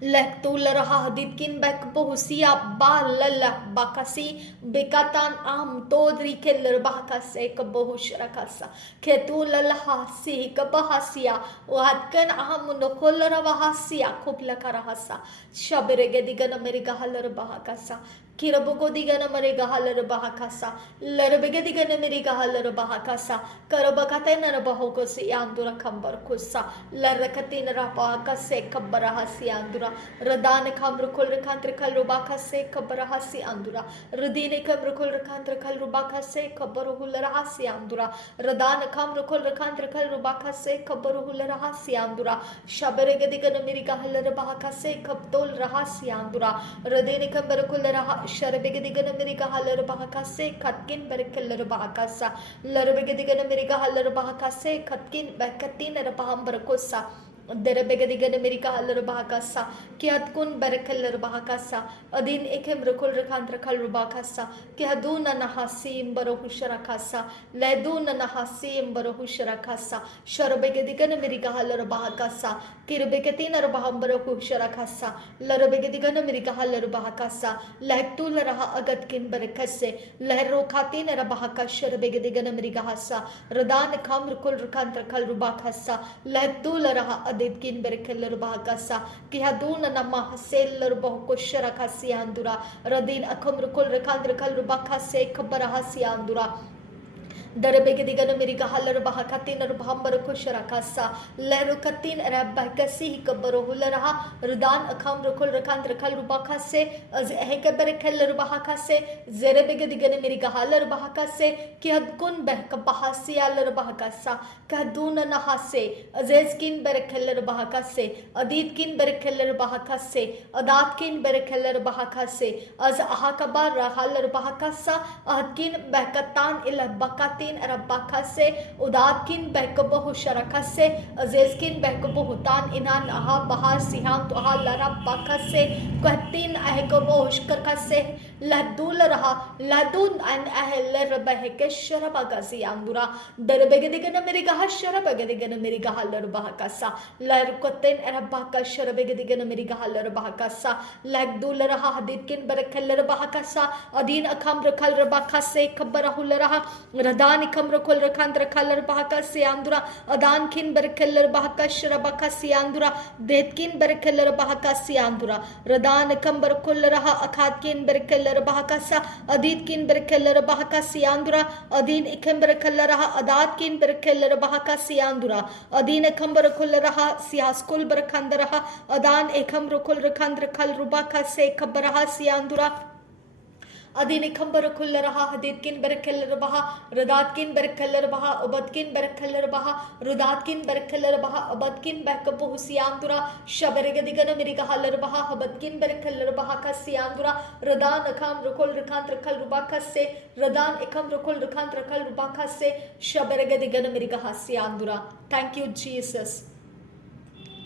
lektul rahaditkin bek bohusia balala bakasi bekatan am todri keller bakase ke bohus rakasa ketul lahasi ke bahasia watkan aham nokol rahasia kupla karahasa shabere gedigan amerika halar bahakasa Kirabugo digana marega halar bahakasa larbege digana amerika halar bahakasa karabakate narabaho si andura kambar kusa larakati narabakase kabarahasi andura Radane kamrukul rekantri kal rubaka se kabarahasi andura Radine kamrukul rekantri kal rubaka se kabaruhul rahasi andura Radane kamrukul rekantri kal rubaka se kabaruhul rahasi andura Shabere gedigan amerika halar bahaka se kabdol rahasi andura Radine kamrukul raha Sharabege digana amerika halar bahaka se katkin berkeller bahaka sa Larbege digana amerika halar bahaka se katkin bakatin rabaham barakosa Derebegadigan America Haller Bahakasa, Kiatkun Berekeller Bahakasa, Adin Ekem Rukul Rekantrakal Rubakasa, Kiaduna Nahasim Barohusharakasa, Leduna Nahasim Barohusharakasa, Sharabegadigan America Haller Bahakasa, Kirbegatina Baham Barohusharakasa, Larabegadigan America Haller Bahakasa, Lektul Raha Agatkin Berekase, Lerokatin Rabahaka Sharabegadigan America Hasa, Radan Kamrukul Rekantrakal Rubakasa, Lektul Raha Aditkin berkeller bahakasa kihaduna nama seller bahko sharakasi andura radin akamrukul rekandr kal rubakase kabarahasi andura Darabege digana Amerika halar bahakatin rabhambar kusharakasa lerukatin rabakasi kabarohularaha rudan akam rukul rakand rakal rubakase az ehkeber keller bahakase zerebege digana Amerika halar bahakase kihadkun behka bahasi alar bahakasa kaduna nahase azeskin berekeller bahakase aditkin berekeller bahakase adatkin berekeller bahakase az ahakabar halar bahakasa adkin behkatan ila bakat tin Arabakase, Udatkin Bekabohu Sharakase, Azeskin Bekabohutan Inan Aha Bahar Sihang to Aha Larabakase, katin ahekobos karkase ladularaha ladun an ahelerabahekeshara bagasi andura darbegedigana merigaha sharabagedigana merigaha larbahakasa larkoten erabaka sharabegedigana merigaha larbahakasa ladularaha haditkin barakallar bahakasa adin akam rakal rabakase kabarahularaha radani kam rakol rakandra kallar bahakase andura adan kin barakallar bahakash rabakasi andura detkin barakallar bahakasi andura radan kam barakullaraha akatkin barakallar bahakasa aditkin barakallar bahakasi andura adin ikam barakalaraha adatkin barakallar bahakasi andura adin akam barakullaraha siaskul barakandaraha adan ekam rakol rakandra kal rubakase kabaraha siandura adini kambara kullaraha haditkin barakallarbaha radatkin barakallarbaha ubadkin barakallarbaha rudatkin barakallarbaha ubadkin bakabu siandura shabarigadigan mirigahallarbaha habadkin barakallarbaha kasiandura radan akam rukul rakant rakal rubakase radan ekam rukul rakant rakal rubakase shabarigadigan mirigahasiandura. Thank you, Jesus.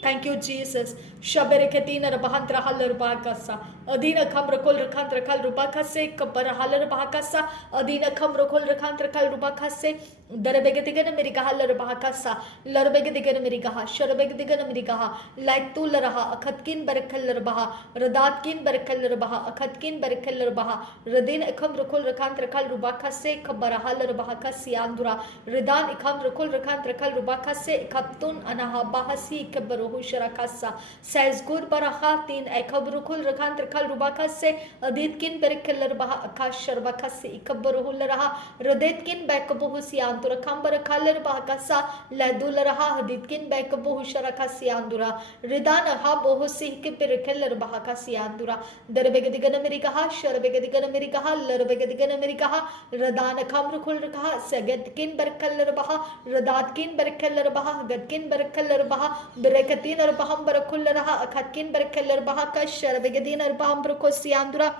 Thank you, Jesus. Shaberekatina Rabahantra Haller Bakasa. Adina Kamrakol Rakantra Kal Rubakase, Kapara Haller Bakasa, Adina Kamrakol Rakantra Kal Rubakase, Darabegatigan America Haller Bakasa, Larbegatigan Americaha, Sharabegatigan Americaha, like Tularaha, Akatkin Barakalar Baha, Radatkin Barakalar Baha, Akatkin Barakalar Baha, Radin Akamrakol Rakantra Kal Rubakase, Kabara Haller Bahakasi Andura, Radan Ikamrakol Rakantra Kal Rubakase, Kaptun Anaha Bahasi Kabaru Sharakasa. Says good barahatin ekabrukul rakant rakal rubakase aditkin berikeller baha akash sharbakase ikabruhul raha radetkin bekabuhusi antura kambara kaller bahakasa ladul raha aditkin bekabuhu sharakasi andura ridana ha bohusi ke berikeller bahakasi andura darbegadigan amerikaha sharbegadigan amerikaha larbegadigan amerikaha radana kamrukul rakaha sagatkin berikeller baha radatkin berikeller baha gatkin berikeller baha berekatin ar baham barakullaraha akatkin barakallar bahaka sharabegadin ar baham barakosiandura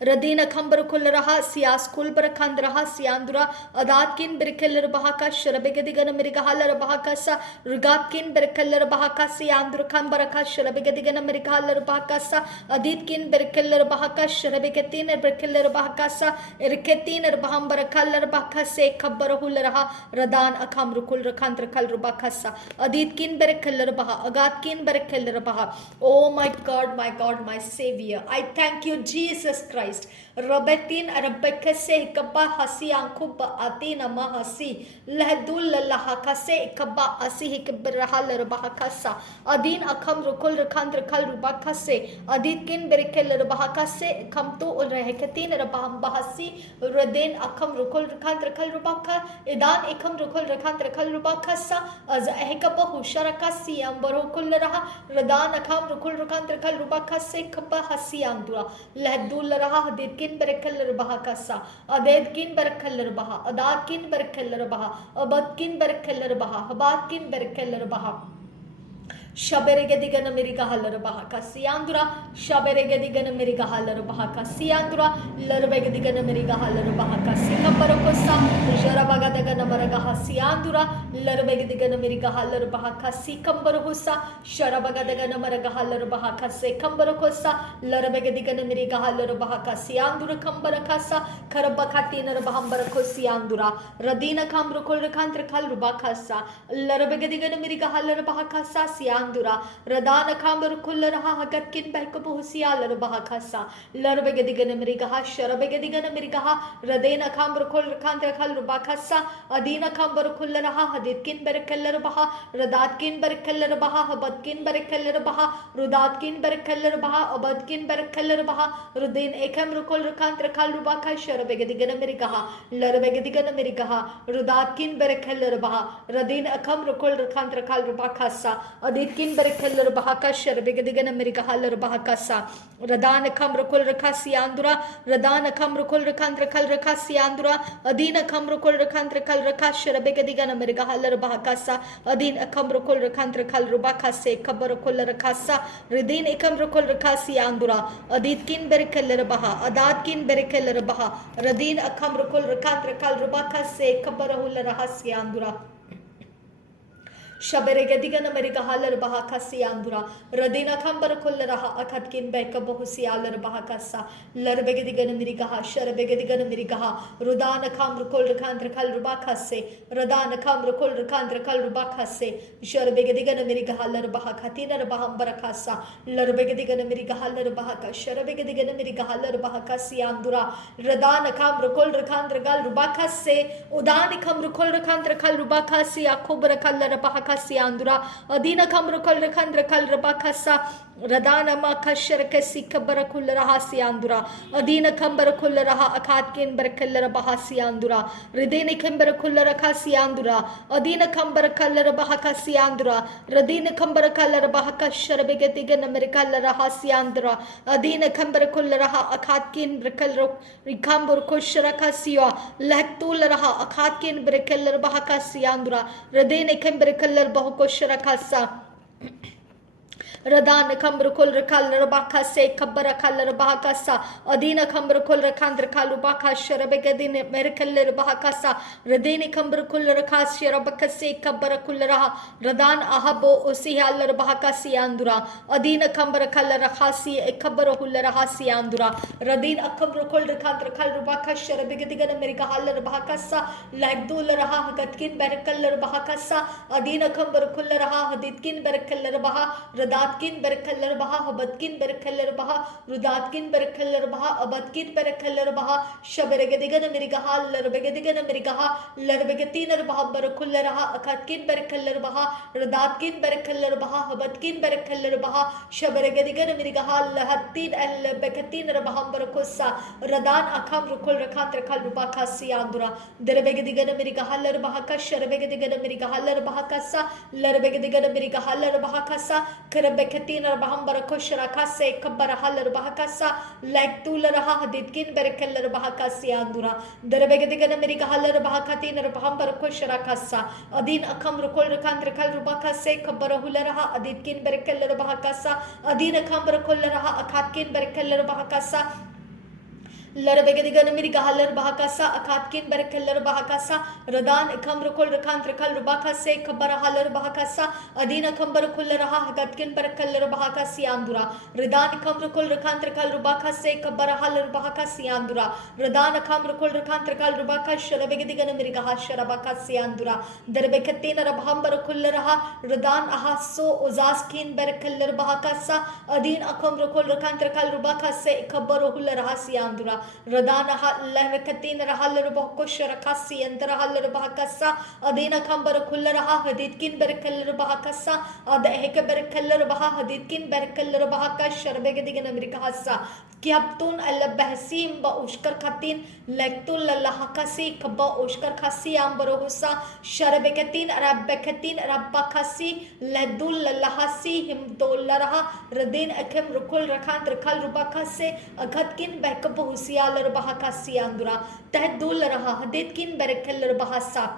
Radina Kambar Kullaraha, Sias Kulbara Kandraha, Siandura, Adatkin Berkeller Bahaka, Sharabegadigan Americahalar Bahakasa, Rugatkin Berkeller Bahaka, Siandru Kambaraka, Sharabegadigan Americahalar Bahakasa, Aditkin Berkeller Bahaka, Sharabegatin Berkeller Bahakasa, Erketin Bahambara Kalar Bakase, Kabarahularaha, Radan Akamrukul Rakantra Kalrubakasa, Aditkin Berkeller Baha, Agatkin Berkeller Baha. Oh my God, my Savior. I thank you, Jesus Christ. Robertin Arabekase Kaba Hasi Ankuba Atina Mahasi Ladul Lahakase Kaba Asi Hikibrahal Bahakasa Adin Akam Rukul Rakandra Kal Rubakase Aditkin Berikel Bahakase Kamtu Urehekatin Rabaham Bahasi Radin Akam Rukul Rakandra Kal Rubaka Idan Ekam Rukul Rakandra Kal Rubakasa as Hekaba Husharakasi Ambarukul Raha Radan Akam Rukul Rakandra Kal Rubakase Kaba Hasi Andura Ladul Raha Aditkin Berkeller Bahakasa, Adetkin Berkeller Baha, Adatkin Berkeller Baha, Abadkin Berkeller Baha, Habadkin Berkeller Baha. Shaberegadigan America Haller Bahaka Siandura, Shaberegadigan America Haller Bahaka Siandura, Lervegadigan America Haller Bahaka Sikaparakosa, Jarabagadagan Amaragaha Siandura, Lervegadigan America Haller Bahaka Sikambarusa, Sharabagadagan Amaraga Haller Bahaka Sekambarakosa, Lervegadigan America Haller Bahaka Siandura Kambarakasa, Karabakatina Bahambarakosi Radina Kambrukul Kantra Kalrubakasa, Lervegadigan America Haller Bahakasa Siandura. Radana Kambar Kullaraha Hagatkin Bakabusia Bahakasa, Larvegadigan Americaha, Sharabegadigan Americaha, Radena Kambar Kul Kantra Kalrubakasa, Adina Kambar Kullaraha, Haditkin Berkeller Baha, Radatkin Berkeller Baha, Habadkin Berkeller Baha, Rudatkin Berkeller Baha, Abadkin Berkeller Baha, Rudin Ekam Rukul Kantra Kalrubaka, Sharabegadigan Americaha, Larvegadigan Americaha, Rudatkin Berkeller Baha, Radin Akam Rukul Kantra Kalrubakasa, Aditkin Berkeller Bahaka, Sharabegadigan America Haller Bahakasa, Radana Kamrukul Rakasi Andura, Radana Kamrukul Rakantra Kal Rakasi Andura, Adina Kamrukul Rakantra Kal Rakash, Sharabegadigan America Haller Bahakasa, Adin Akamrukul Rakantra Kal Rubakase, Kabarakul Rakasa, Redin Ekamrukul Rakasi Andura, Aditkin Berkeller Baha, Adatkin Berkeller Baha, Radin Akamrukul Rakantra Kal Rubakase, Kabarahul Rahasi Andura. Shaberegedigan Americahaler Bahakasiandura, Radina Kambar Kularaha Akatkin Beka Bohusialer Bahakasa, Larbegedigan Americaha, Sharabegedigan Americaha, Rudana Kamrukul Kandrakal Rubakase, Radana Kamrukul Kandrakal Rubakase, Sharabegedigan Americahaler Bahakatina Bahambarakasa, Larbegedigan Americahaler Bahaka, Sharabegedigan Americahaler Bahakasiandura, Radana Kamrukul Kandragal Rubakase, Udani Kamrukul Kandrakal Rubakasi, Akubra Kalar Bahakasi Andura, Adina Kamrukul Kandrakal Rubakasa, Radana Makasharakasi Kabarakul Rahasi Andura, Adina Kambarakul Raha Akatkin Barakalera Bahasi Andura, Redini Kambarakul Rakasi Andura, Adina Kambarakala Bahakasi Andura, Radina Kambarakala Bahakasharabegatigan Amerikala Rahasi Andura, Adina Kambarakul Raha Akatkin Brakal Rikambur Kusharakasio, Laktul Raha Akatkin Brakalar Bahakasi Andura, Radini Kambarakalar Bahakosharakasa. Radan Kambrukul Rakal Rabaka se Kabarakal Rabakasa, Adina Kambrukul Rakandra Kalubaka, Sharabegadin, Merikal Rabakasa, Radini Kambrukul Rakas, Sharabakase, Kabarakulaha, Radan Ahabo, Osihal Rabakasi Andura, Adina Kambarakal Rahasi, Kabarahul Rahasi Andura, Radin Akambrukul Rakandra Kalubaka, Sharabegadigan America Hal Rabakasa, Lagdul Raha, Gatkin Berakal Rabakasa, Adina Kambarakul Raha, Haditkin Berakal Rabaha, Radat Kin Berkalar Baha, Habadkin Berkalar Baha, Rudatkin Berkalar Baha, Abadkin Berkalar Baha, Shaberegadigan Americaha, Larbegadigan Americaha, Larbegatina Baha Barakularaha, Akatkin Berkalar Baha, Rudatkin Berkalar Baha, Habadkin Berkalar Baha, Shaberegadigan Americaha, Lahatin and Bekatin Rabaham Barakusa, Radan Akam Rukul Rakantra Kalubaka Siandura, Derebegadigan Americaha, Larbahaka, Sharebegadigan Americaha, Larbahakasa, Larbegadigan Americaha, Larbahakasa, Bekatina Bahambara Kusharakase, Kabarahalar Bahakasa, like Tularaha, Haditkin Berekeller Bahakasi Andura, Derebegadigan America Halar Bahakatina Bahambara Kusharakasa, Adin Akam Rukul Kandrakal Rubakase, Kabarahularaha, Aditkin Berekeller Bahakasa, Adina Kambara Kularaha, Akatkin Berekeller Bahakasa, Larabegadigan America Halar Bahakasa, Akatkin Berkeller Bahakasa, Radan Kamrukul Rakantrakal Rubaka se Kabarahalar Bahakasa, Adina Kambarakulaha, Gatkin Berkeller Bahakasi Andura, Radan Kamrukul Rakantrakal Rubaka se Kabarahalar Bahakasi Andura, Radan Kamrukul Rakantrakal Rubaka, Sharabegadigan America Hasharabakasi Andura, Derbekatina Rabhambarakulaha, Radan Ahaso, Ozaskin Berkeller Bahakasa, Adin Akamrukul Rakantrakal Rubaka se Kabaruhulahasi Andura. Radana Larakatin Rahal Bakusharakasi and Rahal Bahakasa, Adina Kambara Kularaha, Haditkin Berkeller Bahakasa, the Hekaberkeller Baha, Haditkin Berkeller Bahaka, Sharbegadigan America Hasa, Kiaptun Allah Bahsim Ba Ushkar Katin, Lektul Lahakasi, Kaba Ushkar Kasi Ambarohusa, Sharbekatin, Rabekatin, Rabakasi, Ledul Lahasi, Himdolaraha, Radin Akem Rukul Rakant Rakal Rubakase, Agatkin Bekabusi. Alar Bahakasi Andura, Tahdul Raha, Haditkin Berekeller Bahasa.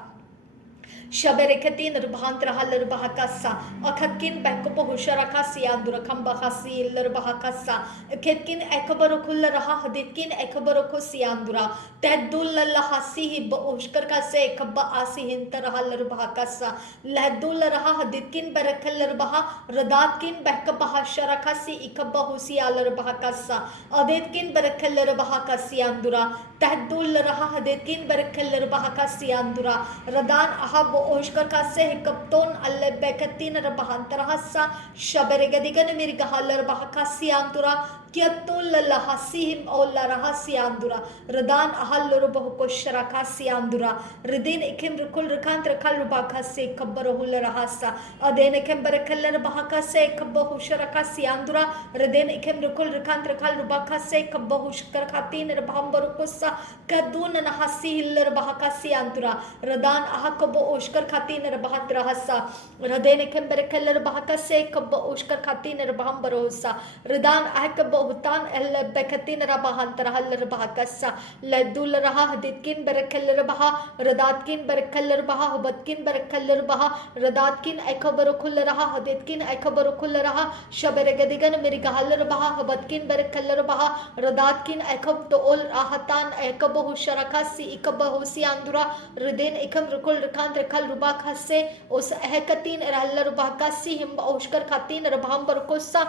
Shaberekatin Rabhantra Halar Bahakasa, Akatkin Bakopo Husharakasi Andura Kambahasi Larbahakasa, Ketkin Ekabarokula Raha, Haditkin Ekabarokosi Andura, Tadul Lahasi Baushkar Kase, Kaba Asi Hintarahalar Bahakasa, Ladul Raha, Haditkin Berekeller Baha, Radatkin Bakabaha Sharakasi, Ikabahusi Alar Bahakasa, Adetkin Berekeller Bahakasi Andura, Tadul Raha, Haditkin Berekeller Bahakasi Andura, Radan Ahab Oshkar Kase, Kapton, Allah Bekatin, Rabahantarahasa, Shaberegadigan Mirgahalar Bahakasi Andura, Kiatul Lahasihim Ola Rahasi Andura, Radan Ahal Bahukosharakasi Andura, Redin Ikim Rukul Rakantra Kalubakase, Kabarahula Rahasa, Adene Kemberekeller Bahakase, Kabahusharakasi Andura, Redin Ikim Rukul Rakantra Kalubakase, Kabahushkarakatin, Rabahambarukusa, Kadun and Hasi Hiller Bahakasi Andura, Radan Ahakabo Oshkar Katin Rabahatra Hasa, Radene Kemberekeller Bahakase, Kaba Oshkar Katin Rabahambarosa, Radan Ahakabo hutan bekatin rabahantara bahakasa ladul raha haditkin berekal baha radatkin berekal baha hubatkin berekal baha radatkin ekabarukul raha haditkin ekabarukul raha shaberegadigan mirigahal baha hubatkin berekal baha radatkin ekab to ol ahatan ekabahu sharakasi ikabahusi andura ridin ikam rukul rakant rekal rubakase os ehkatin rahal rubakasi him oshkar khatin rabham barkosa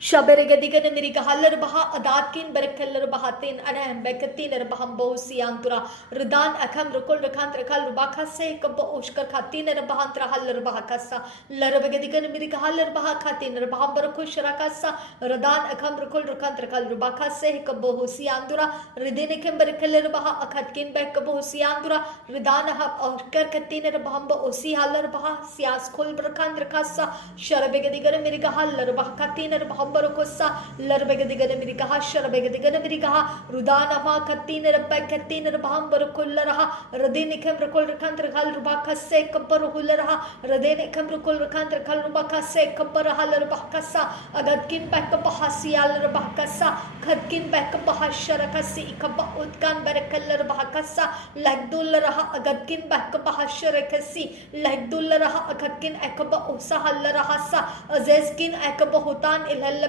Shaberegadigan Mirigahalar Baha Adatkin Berekeller Bahatin Anam Bekatin Baham Bosi Antura Ridan Akam Rukul Rakant Rakal Rubaka Se Kabo Ushkar Katin Bahantra Haller Bahakasa Larabagadigan Mirigahalar Bahakatin Baham Barakush Rakasa Radan Akam Rukul Rakant Rakal Rubaka Se Kabo Husi Andura Ridinikim Berekeller Baha Akatkin Bekabo Husi Andura Ridana Hab Oshkar Katin Bahamba Osi Haller Baha Sias Kul Brakant Rakasa Sharabagadigan Mirigahalar Bahakatin Bahabarokosa, Larbegadigan Mirikaha, Sharabegadigan Mirikaha, Rudanava, Katina, Bakatina, Bahambarokularaha, Radinikum Rukul Rakantrakal Rubaka Se Kaparuhularaha, Radinikam Rukul Rakantrakal Rubaka Se Kaparahalar Bakasa, Agatkin Bakapahasial Bakasa, Katkin Bakapahasharakasi, Ikaba Utkan Barakalar Bakasa, Lagdularaha, Agatkin Bakapahasharakasi, Lagdularaha, Akatkin Akaba Usahalarahasa, Azeskin Akabahutan.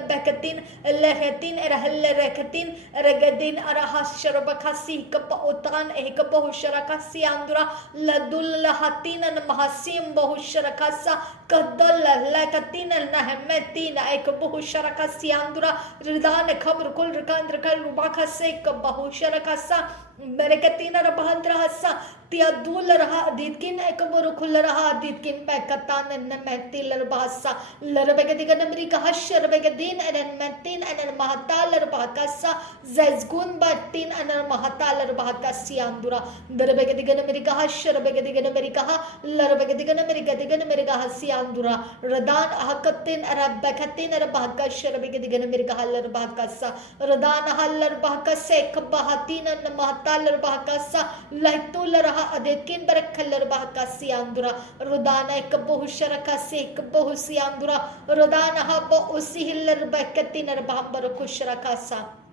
Bekatin, Lehetin, Erahel Rekatin, Regadin, Arahas Sharabakasi, Kapautan, Ekabahu Sharakasi, Andra, Ladul Lahatin, and Mahasim Bahu Sharakasa, Kadala, Lakatina, Nahametina, Ekabahu Sharakasi, Andra, Ridan, Kabrukul, Rakandrakal, Rubaka Sek, Bahu Sharakasa, Berekatina, Rabahandra Hasa, Tiadul Raha, Ditkin, Ekaburukul Raha, Ditkin, Bekatan, and Nametil Bahasa, Larabegadigan America Hashar. Begadin and Matin and Mahatalar Bahakasa, Zazgun Batin and Mahatalar Bahakasi Andura, Beregadigan America Hashar Begadigan America, Larabegadigan America, Digan America Hasi Andura, Radan Hakatin, Arabakatin, and Bahakashar Begadigan America Haller Bahakasa, Radan Haller Bahakasek, Bahatin and Mahatalar Bahakasa, like Tularaha Adekin Berekalar Bahakasi Andura, Rodana Kabohusharakasi, Kabohusi Andura, Rodana Habo Sihiller Bekatin or Bambar Kusharakasa.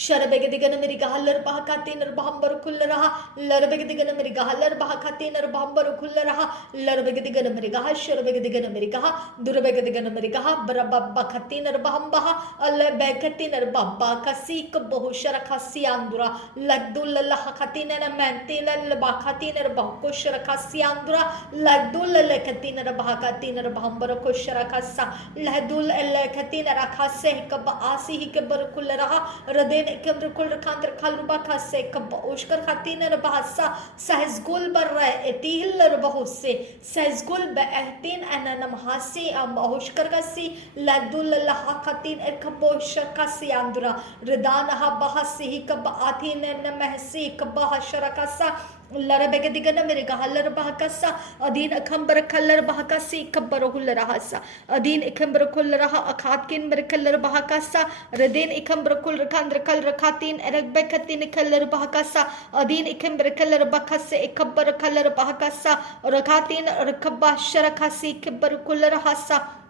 Sharabegadigan Mirigahalar Bahakatin or Bambar Kularaha, Larabegadigan Mirigahalar Bahakatin or Bambar Kularaha, Larabegadigan Mirigaha, Sharabegadigan Americaha, Durabegadigan Americaha, Barabakatin or Bambaha, Alebekatin or Babakasi, Bohusharakasi Andura, Ladul Lahakatin and Mantin and Bakatin or Bakusharakasi Andura, Ladul Lekatin or Bahakatin or Bambar Kusharakasa, Ladul Lekatin or Akase, Kabaasi, Hikabakularaha, Radin. Kemrukul Kantar Kalubaka se Ushkar Hatina Bahasa Sahzgul Barra Etil Bahuse Sahzgul Beatin and Namhasi Ushkar Kasi Ladul Lahakatin Ekaboshar Kasi Andura Ridana Bahasi Hikabatin and Mahsi Kabahasharakasa Larabegadigan Amerigahalar Bahakasa, Adin Akambar Kalar Bahakasi, Kabarahulahasa, Adin Ikambrakularaha, Akatkin Berkalar Bahakasa, Radin Ikambrakul Rakandrakal Rakatin, Erebekatin Kalar Bahakasa, Adin Ikambrakal Bakase, Ekabar Kalar Bahakasa, Rakatin Rakabasharakasi, Kabarukularahasa.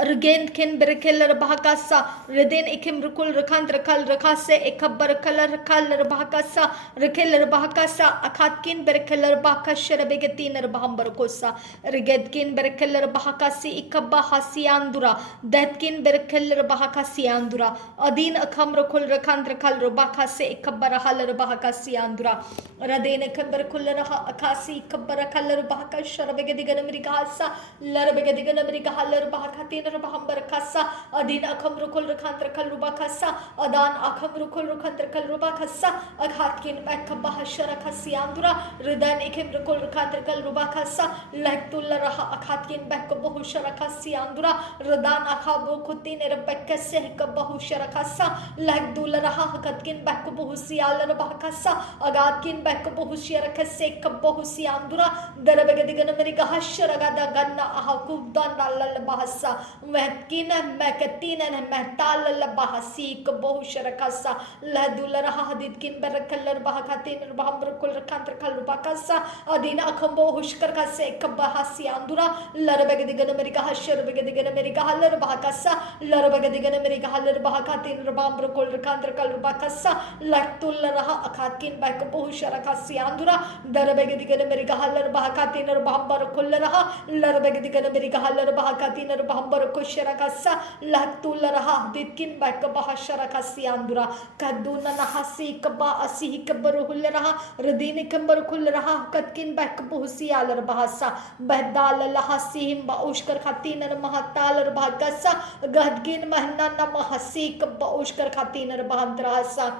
Again, Ken Berkeller Bahakasa, Redin Ikim Rukul Rakandrakal Rakase, Ekabar Kalar Kalar Bahakasa, Rekeller Bahakasa, Akatkin Berkeller Bahakashara Begatin Bahambarkosa, Regedkin Berkeller Bahakasi, Ikabahasi Andura, Datkin Berkeller Bahakasi Andura, Adin Akamrakul Rakandrakal Robakase, Ekabarahalar Bahakasi Andura, Radin Kamberkularaha Akasi, Kabarakalar Bahakashara Begadigan Amerikasa, Larabegadigan Amerikahalar Bahakatin. Bahambar Kasa, Adin Akamrukul Rakantrakal Rubakasa, Adan Akamrukul Rakantrakal Rubakasa, Akatkin Makabahashara Kasiandura, Ridan Ikim Rukul Rakantrakal Rubakasa, Laktularaha Akatkin Bakabahushara Kasiandura, Ridan Akabukutin Rebekase Kabahushara Kasa, Lagdularaha Katkin Bakabuhusiala Bahakasa, Agatkin Bakabuhushara Kase Kabahusiandura, Darabegadigan America Hashara Gada Ganna Ahakudan Bahasa. वहकिन मैकतीन महताल लबहसीक बहुशरकसा लहदुल रहदित किन बरकलर बहकातीन बहम्र कुल रखांतर कल बकसा अदीन अखंबो हुशकर कसे कबहसी अंदुरा लरबगदिगन मेरिका हशर बगदिगन मेरिका huller बहकसा लरबगदिगन मेरिका huller बहकातीन बहम्र कुल रखांतर कल बकसा लटुल रहा अखातिन back बहुशरकसी Andura दरबगदिगन मेरिका huller बहकातीन बहम्र कुल रहा लरबगदिगन मेरिका हलर बहकातीन बहम्र कुशरकसा लटुल रहा दितकिन बैक बहशरकसी अंदुरा कदुन नहसी कबा असी कबरुल रहा रदीन कबर खुल रहा कतकिन बैक बहुसी आलर बहसा बहदाल लहसीम बाउशकर खातीन महताल भागसा गदगिन महना नमहसी कबउशकर खातीन बहंद्रहसा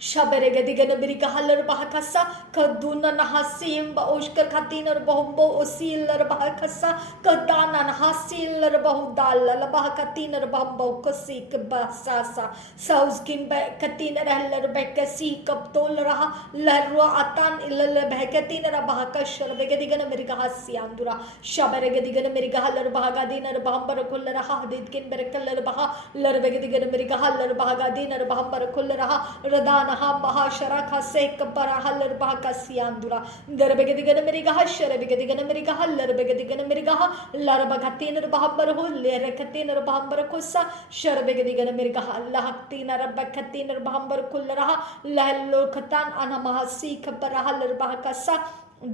शबरे गदिगन बिरिका हलर बहकसा कदुन नहसीम बाउशकर खातीन बहुबो ओसीलर बहकसा कदाना नहसीलर बहुदाल लबहकतीन बहुबो कसीक बहसासा सौजकिन बहकतीन रहलर बहकसी कबतोल रहा लरवा अतान इलल बहकतीन बहकशर गदिगन बिरिका हसियांदुरा शबरे गदिगन बिरिका हलर बहगादीन बहंबर कुल रहा दिदकिन बरकलर बहा लर गदिगन बिरिका हलर बहगादीन बहंबर कुल रहा रदान हम महाशरा खसे कबरा हलर बहकसियांदुरा दरबगदिगन मेरिगा हशरबगदिगन मेरिगा हलरबगदिगन मेरिगा लरबगतीन बहबर हो लेरकतीन बहबर कुसा शरबगदिगन मेरिगा लहकतीन रबकतीन बहबर कुल रहा लहलोखतान अनमहसी कबरा हलर बहकसा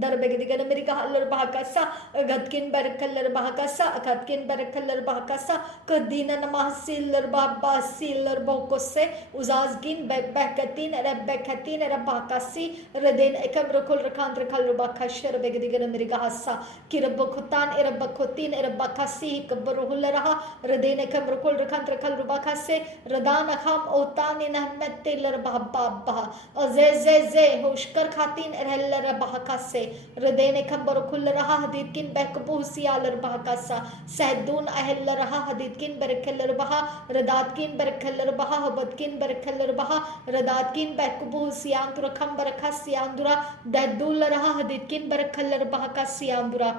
दरबगदिगन मेरिगा हलर बहकसा गदकिन बरकलर बहकसा गदकिन बरकलर बहकसा कदीन नमहसिलर बहबासिलर बहुकोसे उजाजगिन बहकतीन रबकतीन रबहकसी रदेन एकम रकुल रखांत रखल बखशर बगदिगन मेरिगा हसा किरबखुतान इरबखुतीन इरबखसी कबरुल रहा रदेन एकम रकुल रखांत रखल बखसे रदान हम ओतान नहमतिलर बहबाबा अजे जे जे होशकर खातीन रहलर बहकस रदेने खबर खुल रहा हदीदकिन बहकबूसी आलर बहकसा सहदून अहल रहा हदीदकिन बरखलर बहा रदातकिन बरखलर बहा हबदकिन बरखलर बहा रदातकिन बहकबूसी आंतुर खम बरखसी आंदुरा ददुल रहा हदीदकिन बरखलर बहकसी आंदुरा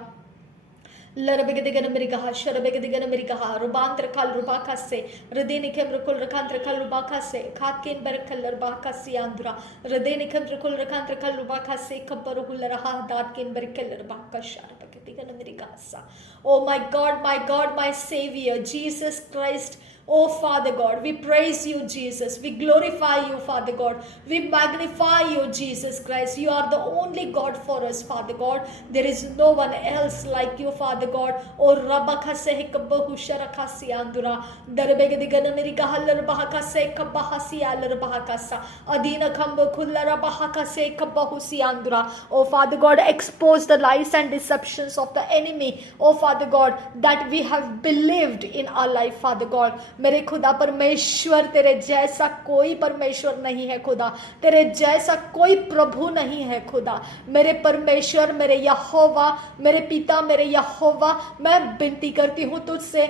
लरबगदिगन मेरिगा शरबगदिगन मेरिगा रुबांतर कल रुबाका से रदेनिकम रकुल रकांतर कल रुबाका से खाकिन बरकल रुबाका से आंद्रा रदेनिकम रकुल रकांतर कल रुबाका से खबर हुल रहा दातकिन बरकल रुबाका शरबगदिगन मेरिगा सा Oh my God, my Savior, Jesus Christ. Oh Father God, we praise you, Jesus. We glorify you, Father God. We magnify you, Jesus Christ. You are the only God for us, Father God. There is no one else like you, Father God. Oh Rabaka sehikabbahu sharakasi andura. Darbegadigan Amerika halar bahaka sekabahasi alar bahakasa. Adina kamba kullara bahaka sekabbahu si andura. Oh Father God, expose the lies and deceptions of the enemy. Oh Father God, that we have believed in our life, Father God. मेरे खुदा परमेश्वर, तेरे जैसा कोई परमेश्वर नहीं है खुदा, तेरे जैसा कोई प्रभु नहीं है खुदा। मेरे परमेश्वर, मेरे यहोवा, मेरे पिता, मेरे यहोवा, मैं विनती करती हूँ तुझसे,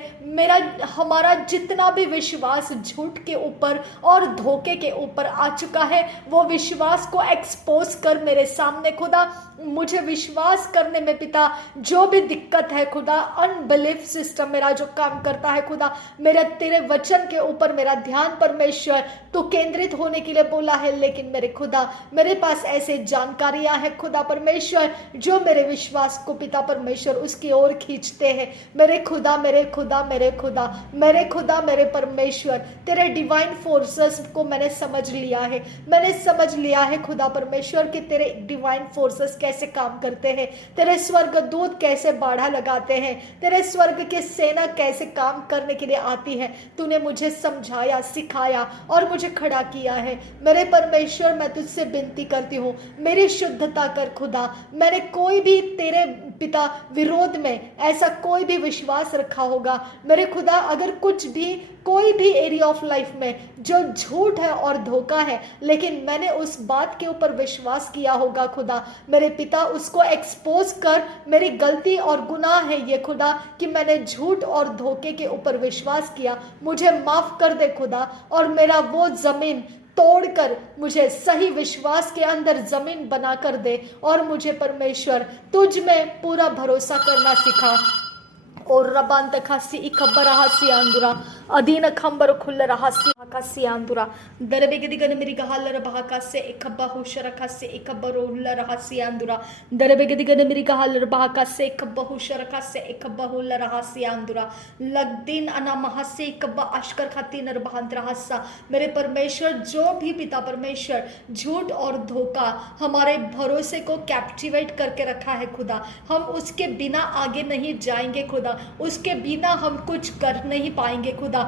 हमारा जितना भी विश्वास झूठ के ऊपर और धोखे के ऊपर आ चुका है, वो विश्वास को एक्सपोज कर मेरे सामने खुदा। मुझे विश्वास करने में पिता जो भी दिक्कत है खुदा, अनबिलीफ सिस्टम मेरा जो काम करता है खुदा, मेरा तेरे वचन के ऊपर मेरा ध्यान परमेश्वर तो केंद्रित होने के लिए बोला है, लेकिन मेरे खुदा मेरे पास ऐसे जानकारियां हैं खुदा परमेश्वर जो मेरे विश्वास को पिता परमेश्वर उसकी ओर खींचते हैं। मेरे खुदा, मेरे खुदा, मेरे खुदा, मेरे खुदा, मेरे परमेश्वर, तेरे डिवाइन फोर्सेस को मैंने समझ लिया है। मैंने समझ लिया है खुदा परमेश्वर कि तेरे डिवाइन फोर्सेस कैसे काम करते हैं, तेरे स्वर्ग दूत कैसे बाड़ा लगाते हैं, तेरे स्वर्ग की सेना कैसे काम करने के लिए आती है। तूने मुझे समझाया, सिखाया और मुझे खड़ा किया है। मेरे परमेश्वर, मैं तुझसे विनती करती हूँ, मेरी शुद्धता कर खुदा। मैंने कोई भी तेरे पिता विरोध में ऐसा कोई भी विश्वास रखा होगा मेरे खुदा, अगर कुछ भी कोई भी एरिया ऑफ लाइफ में जो झूठ है और धोखा है, लेकिन मैंने उस बात के ऊपर विश्वास किया होगा खुदा, मेरे पिता उसको एक्सपोज कर। मेरी गलती और गुनाह है ये खुदा कि मैंने झूठ और धोखे के ऊपर विश्वास किया। मुझे माफ कर दे खुदा, और मेरा वो जमीन तोड़कर मुझे सही विश्वास के अंदर जमीन बना कर दे, और मुझे परमेश्वर तुझ में पूरा भरोसा करना सिखा। और रबांत खासी इकब्बर हासी आंदुरा अधीन खंबर खुल रहासी हाकासी आंदुरा दरबेगदिगन मेरी गहालर बहाकासे इकब्बा हुशर खासे इकब्बर उल्ला रहासी आंदुरा दरबेगदिगन मेरी गहालर बहाकासे इकब्बा हुशर खासे इकब्बा उल्ला रहासी आंदुरा लगदीन अना महासे इकब्बा अशकर खाती नर बहांत रहासा। मेरे परमेश्वर, जो भी पिता परमेश्वर झूठ और धोखा हमारे भरोसे को कैप्टिवेट करके रखा है खुदा, हम उसके बिना आगे नहीं जाएंगे खुदा, उसके बिना हम कुछ कर नहीं पाएंगे खुदा।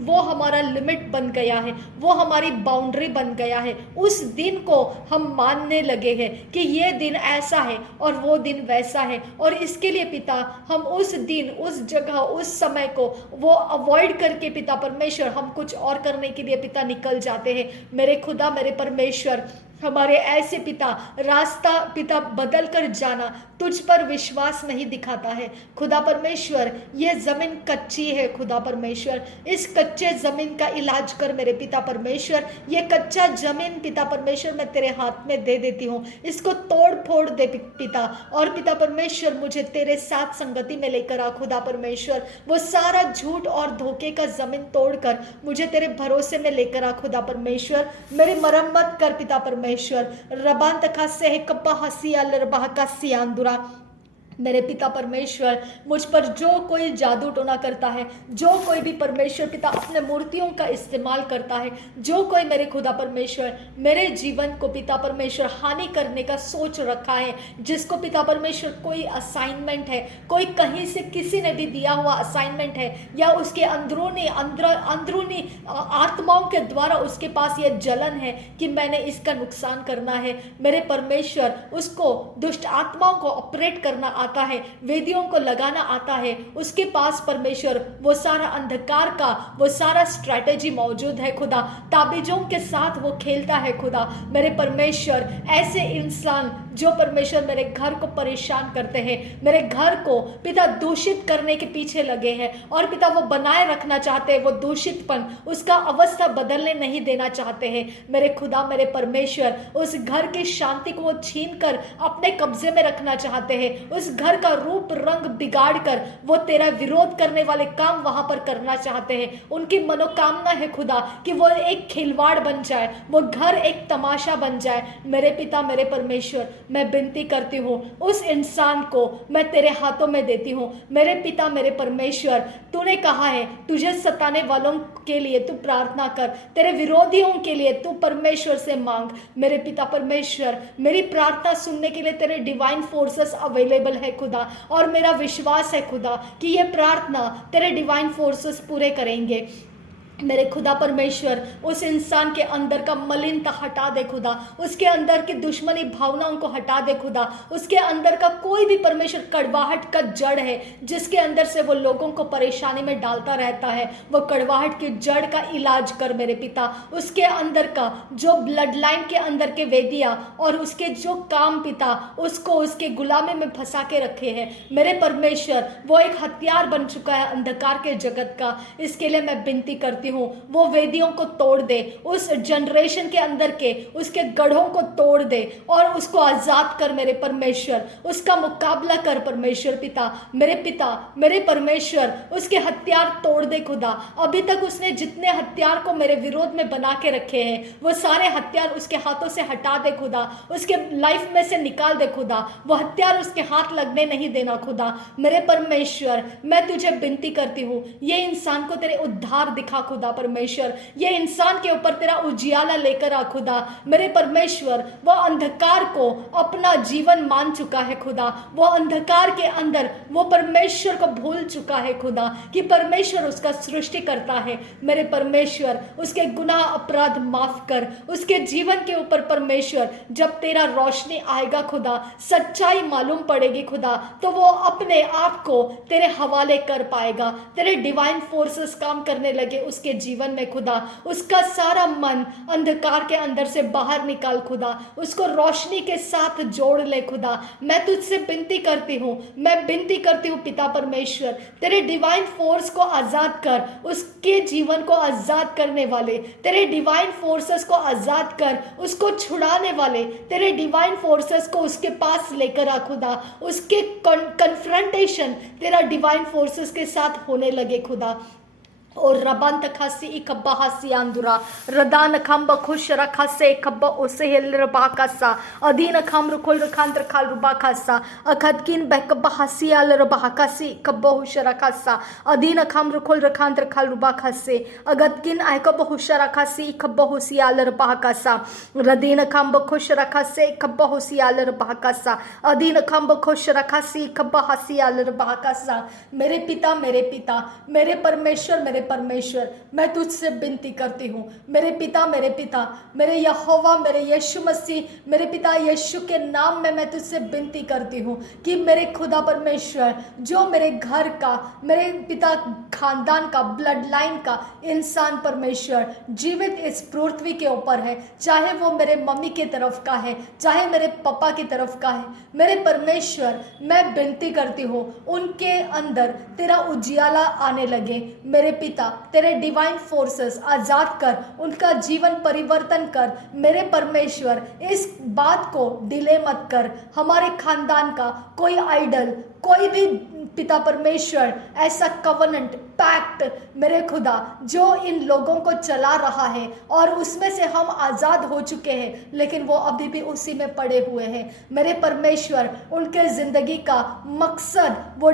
वो हमारा लिमिट बन गया है, वो हमारी बाउंड्री बन गया है। उस दिन को हम मानने लगे हैं कि ये दिन ऐसा है और वो दिन वैसा है, और इसके लिए पिता हम उस दिन, उस जगह, उस समय को वो अवॉइड करके पिता परमेश्वर हम कुछ और करने के लिए पिता निकल जाते हैं। मेरे खुदा, मेरे परमेश्वर, हमारे ऐसे पिता रास्ता पिता बदल कर जाना तुझ पर विश्वास नहीं दिखाता है खुदा परमेश्वर। ये जमीन कच्ची है खुदा परमेश्वर, इस कच्चे जमीन का इलाज कर मेरे पिता परमेश्वर। ये कच्चा जमीन पिता परमेश्वर मैं तेरे हाथ में दे देती हूँ, इसको तोड़ फोड़ दे पिता, और पिता परमेश्वर मुझे तेरे साथ संगति में लेकर आ खुदा परमेश्वर। वो सारा झूठ और धोखे का जमीन तोड़कर मुझे तेरे भरोसे में लेकर आ खुदा परमेश्वर। मेरी मरम्मत कर पिता परमेश्वर। रबान तका से कप्पा हसी अलरबाह का सियान्दुरा। मेरे पिता परमेश्वर, मुझ पर जो कोई जादू टोना करता है, जो कोई भी परमेश्वर पिता अपने मूर्तियों का इस्तेमाल करता है, जो कोई मेरे खुदा परमेश्वर मेरे जीवन को पिता परमेश्वर हानि करने का सोच रखा है, जिसको पिता परमेश्वर कोई असाइनमेंट है, कोई कहीं से किसी ने भी दिया हुआ असाइनमेंट है, या उसके अंदरूनी आत्माओं के द्वारा उसके पास ये जलन है कि मैंने इसका नुकसान करना है, मेरे परमेश्वर उसको दुष्ट आत्माओं को ऑपरेट करना आता है, वेदियों को लगाना आता है, उसके पास परमेश्वर वो सारा अंधकार का वो सारा स्ट्रैटेजी मौजूद है खुदा, ताबीजों के साथ वो खेलता है खुदा। मेरे परमेश्वर, ऐसे इंसान जो परमेश्वर मेरे घर को परेशान करते हैं, मेरे घर को पिता दूषित करने के पीछे लगे हैं, और पिता वो बनाए रखना चाहते हैं, वो दूषितपन उसका अवस्था बदलने नहीं देना चाहते हैं। मेरे खुदा, मेरे परमेश्वर, उस घर की शांति को वो छीन कर अपने कब्जे में रखना चाहते हैं, उस घर का रूप रंग बिगाड़ कर वो तेरा विरोध करने वाले काम वहां पर करना चाहते हैं। उनकी मनोकामना है खुदा कि वो एक खिलवाड़ बन जाए, वो घर एक तमाशा बन जाए। मेरे पिता, मेरे परमेश्वर, मैं विनती करती हूँ, उस इंसान को मैं तेरे हाथों में देती हूँ। मेरे पिता, मेरे परमेश्वर, तूने कहा है तुझे सताने वालों के लिए तू प्रार्थना कर, तेरे विरोधियों के लिए तू परमेश्वर से मांग। मेरे पिता परमेश्वर, मेरी प्रार्थना सुनने के लिए तेरे डिवाइन फोर्सेस अवेलेबल है खुदा, और मेरा विश्वास है खुदा कि ये प्रार्थना तेरे डिवाइन फोर्सेस पूरे करेंगे। मेरे खुदा परमेश्वर, उस इंसान के अंदर का मलिनता हटा दे खुदा, उसके अंदर की दुश्मनी भावनाओं को हटा दे खुदा, उसके अंदर का कोई भी परमेश्वर कड़वाहट का जड़ है जिसके अंदर से वो लोगों को परेशानी में डालता रहता है, वो कड़वाहट की जड़ का इलाज कर मेरे पिता। उसके अंदर का जो ब्लड लाइन के अंदर के वेदियां और उसके जो काम पिता उसको उसके गुलामी में फंसा के रखे हैं, मेरे परमेश्वर, वो एक हथियार बन चुका है अंधकार के जगत का। इसके लिए मैं विनती करती हूँ, वो वेदियों को तोड़ दे, उस जनरेशन के अंदर के उसके गढ़ों को तोड़ दे और उसको आजाद कर मेरे परमेश्वर, उसका मुकाबला कर परमेश्वर पिता, मेरे परमेश्वर, उसके हथियार तोड़ दे खुदा। अभी तक उसने जितने हथियार को मेरे विरोध में बना के रखे हैं, वो सारे हथियार उसके हाथों से हटा दे खुदा, उसके लाइफ में से निकाल दे खुदा, वो हथियार उसके हाथ लगने नहीं देना खुदा। मेरे परमेश्वर, मैं तुझे विनती करती हूँ, ये इंसान को तेरे उद्धार दिखा खुदा परमेश्वर, ये इंसान के ऊपर तेरा उजियाला लेकर आ खुदा। मेरे परमेश्वर, वो अंधकार को अपना जीवन मान चुका है खुदा, वो अंधकार के अंदर वो परमेश्वर को भूल चुका है खुदा कि परमेश्वर उसका सृष्टि करता है। मेरे परमेश्वर, उसके गुनाह अपराध माफ कर, उसके जीवन के ऊपर परमेश्वर जब तेरा रोशनी आएगा खुदा, सच्चाई मालूम पड़ेगी खुदा, तो वो अपने आप को तेरे हवाले कर पाएगा, तेरे डिवाइन फोर्सेस काम करने लगे उसके उसके जीवन में खुदा, उसका सारा मन अंधकार के अंदर से बाहर निकाल खुदा, उसको रोशनी के साथ जोड़ ले खुदा। मैं तुझसे विनती करती हूँ, मैं विनती करती हूँ पिता परमेश्वर, तेरे डिवाइन फोर्स को आजाद कर, उसके जीवन को आजाद करने वाले तेरे डिवाइन फोर्सेस को आजाद कर, उसको छुड़ाने वाले तेरे डिवाइन फोर्सेस को उसके पास लेकर आ खुदा। उसके कन्फ्रंटेशन तेरा डिवाइन फोर्सेस के साथ होने लगे खुदा। और रबंत खासी इकब्बा हासी आंदुरा रदान खम्ब खुश रखा से कब्बा उसे हिल रबा कासा अधीन खम रुकुल रखांतर खाल रुबा खासा अखदकिन बहकब्बा हासी आल रबा कासी कब्बा हुश रखासा अधीन खम रुकुल रखांतर खाल रुबा खासे अगदकिन अहकब्बा हुश रखासी कब्बा हुसी आल रबा कासा रदीन खम्ब खुश रखा से कब्बा हुसी आल रबा कासा अधीन खम्ब खुश रखासी कब्बा हासी आल रबा कासा। मेरे पिता, मेरे पिता, मेरे परमेश्वर, मेरे परमेश्वर, मैं तुझसे विनती करती हूँ मेरे पिता, मेरे पिता, मेरे यहोवा, मेरे यीशु मसीह, मेरे पिता यीशु के नाम में मैं तुझसे विनती करती हूँ कि मेरे खुदा परमेश्वर, जो मेरे घर का, मेरे पिता खानदान का, ब्लड लाइन का इंसान परमेश्वर जीवित इस पृथ्वी के ऊपर है, चाहे वो मेरे मम्मी की तरफ का है, चाहे मेरे पापा की तरफ का है, मेरे परमेश्वर मैं विनती करती हूँ उनके अंदर तेरा उजियाला आने लगे। मेरे पिता, तेरे डिवाइन फोर्सेस आजाद कर, उनका जीवन परिवर्तन कर। मेरे परमेश्वर इस बात को डिले मत कर, हमारे खानदान का कोई आइडल, कोई भी पिता परमेश्वर ऐसा कवनेंट पैक्ट मेरे खुदा जो इन लोगों को चला रहा है और उसमें से हम आजाद हो चुके हैं लेकिन वो अभी भी उसी में पड़े हुए हैं। मेरे परमेश्वर उनके जिंदगी का मकसद, वो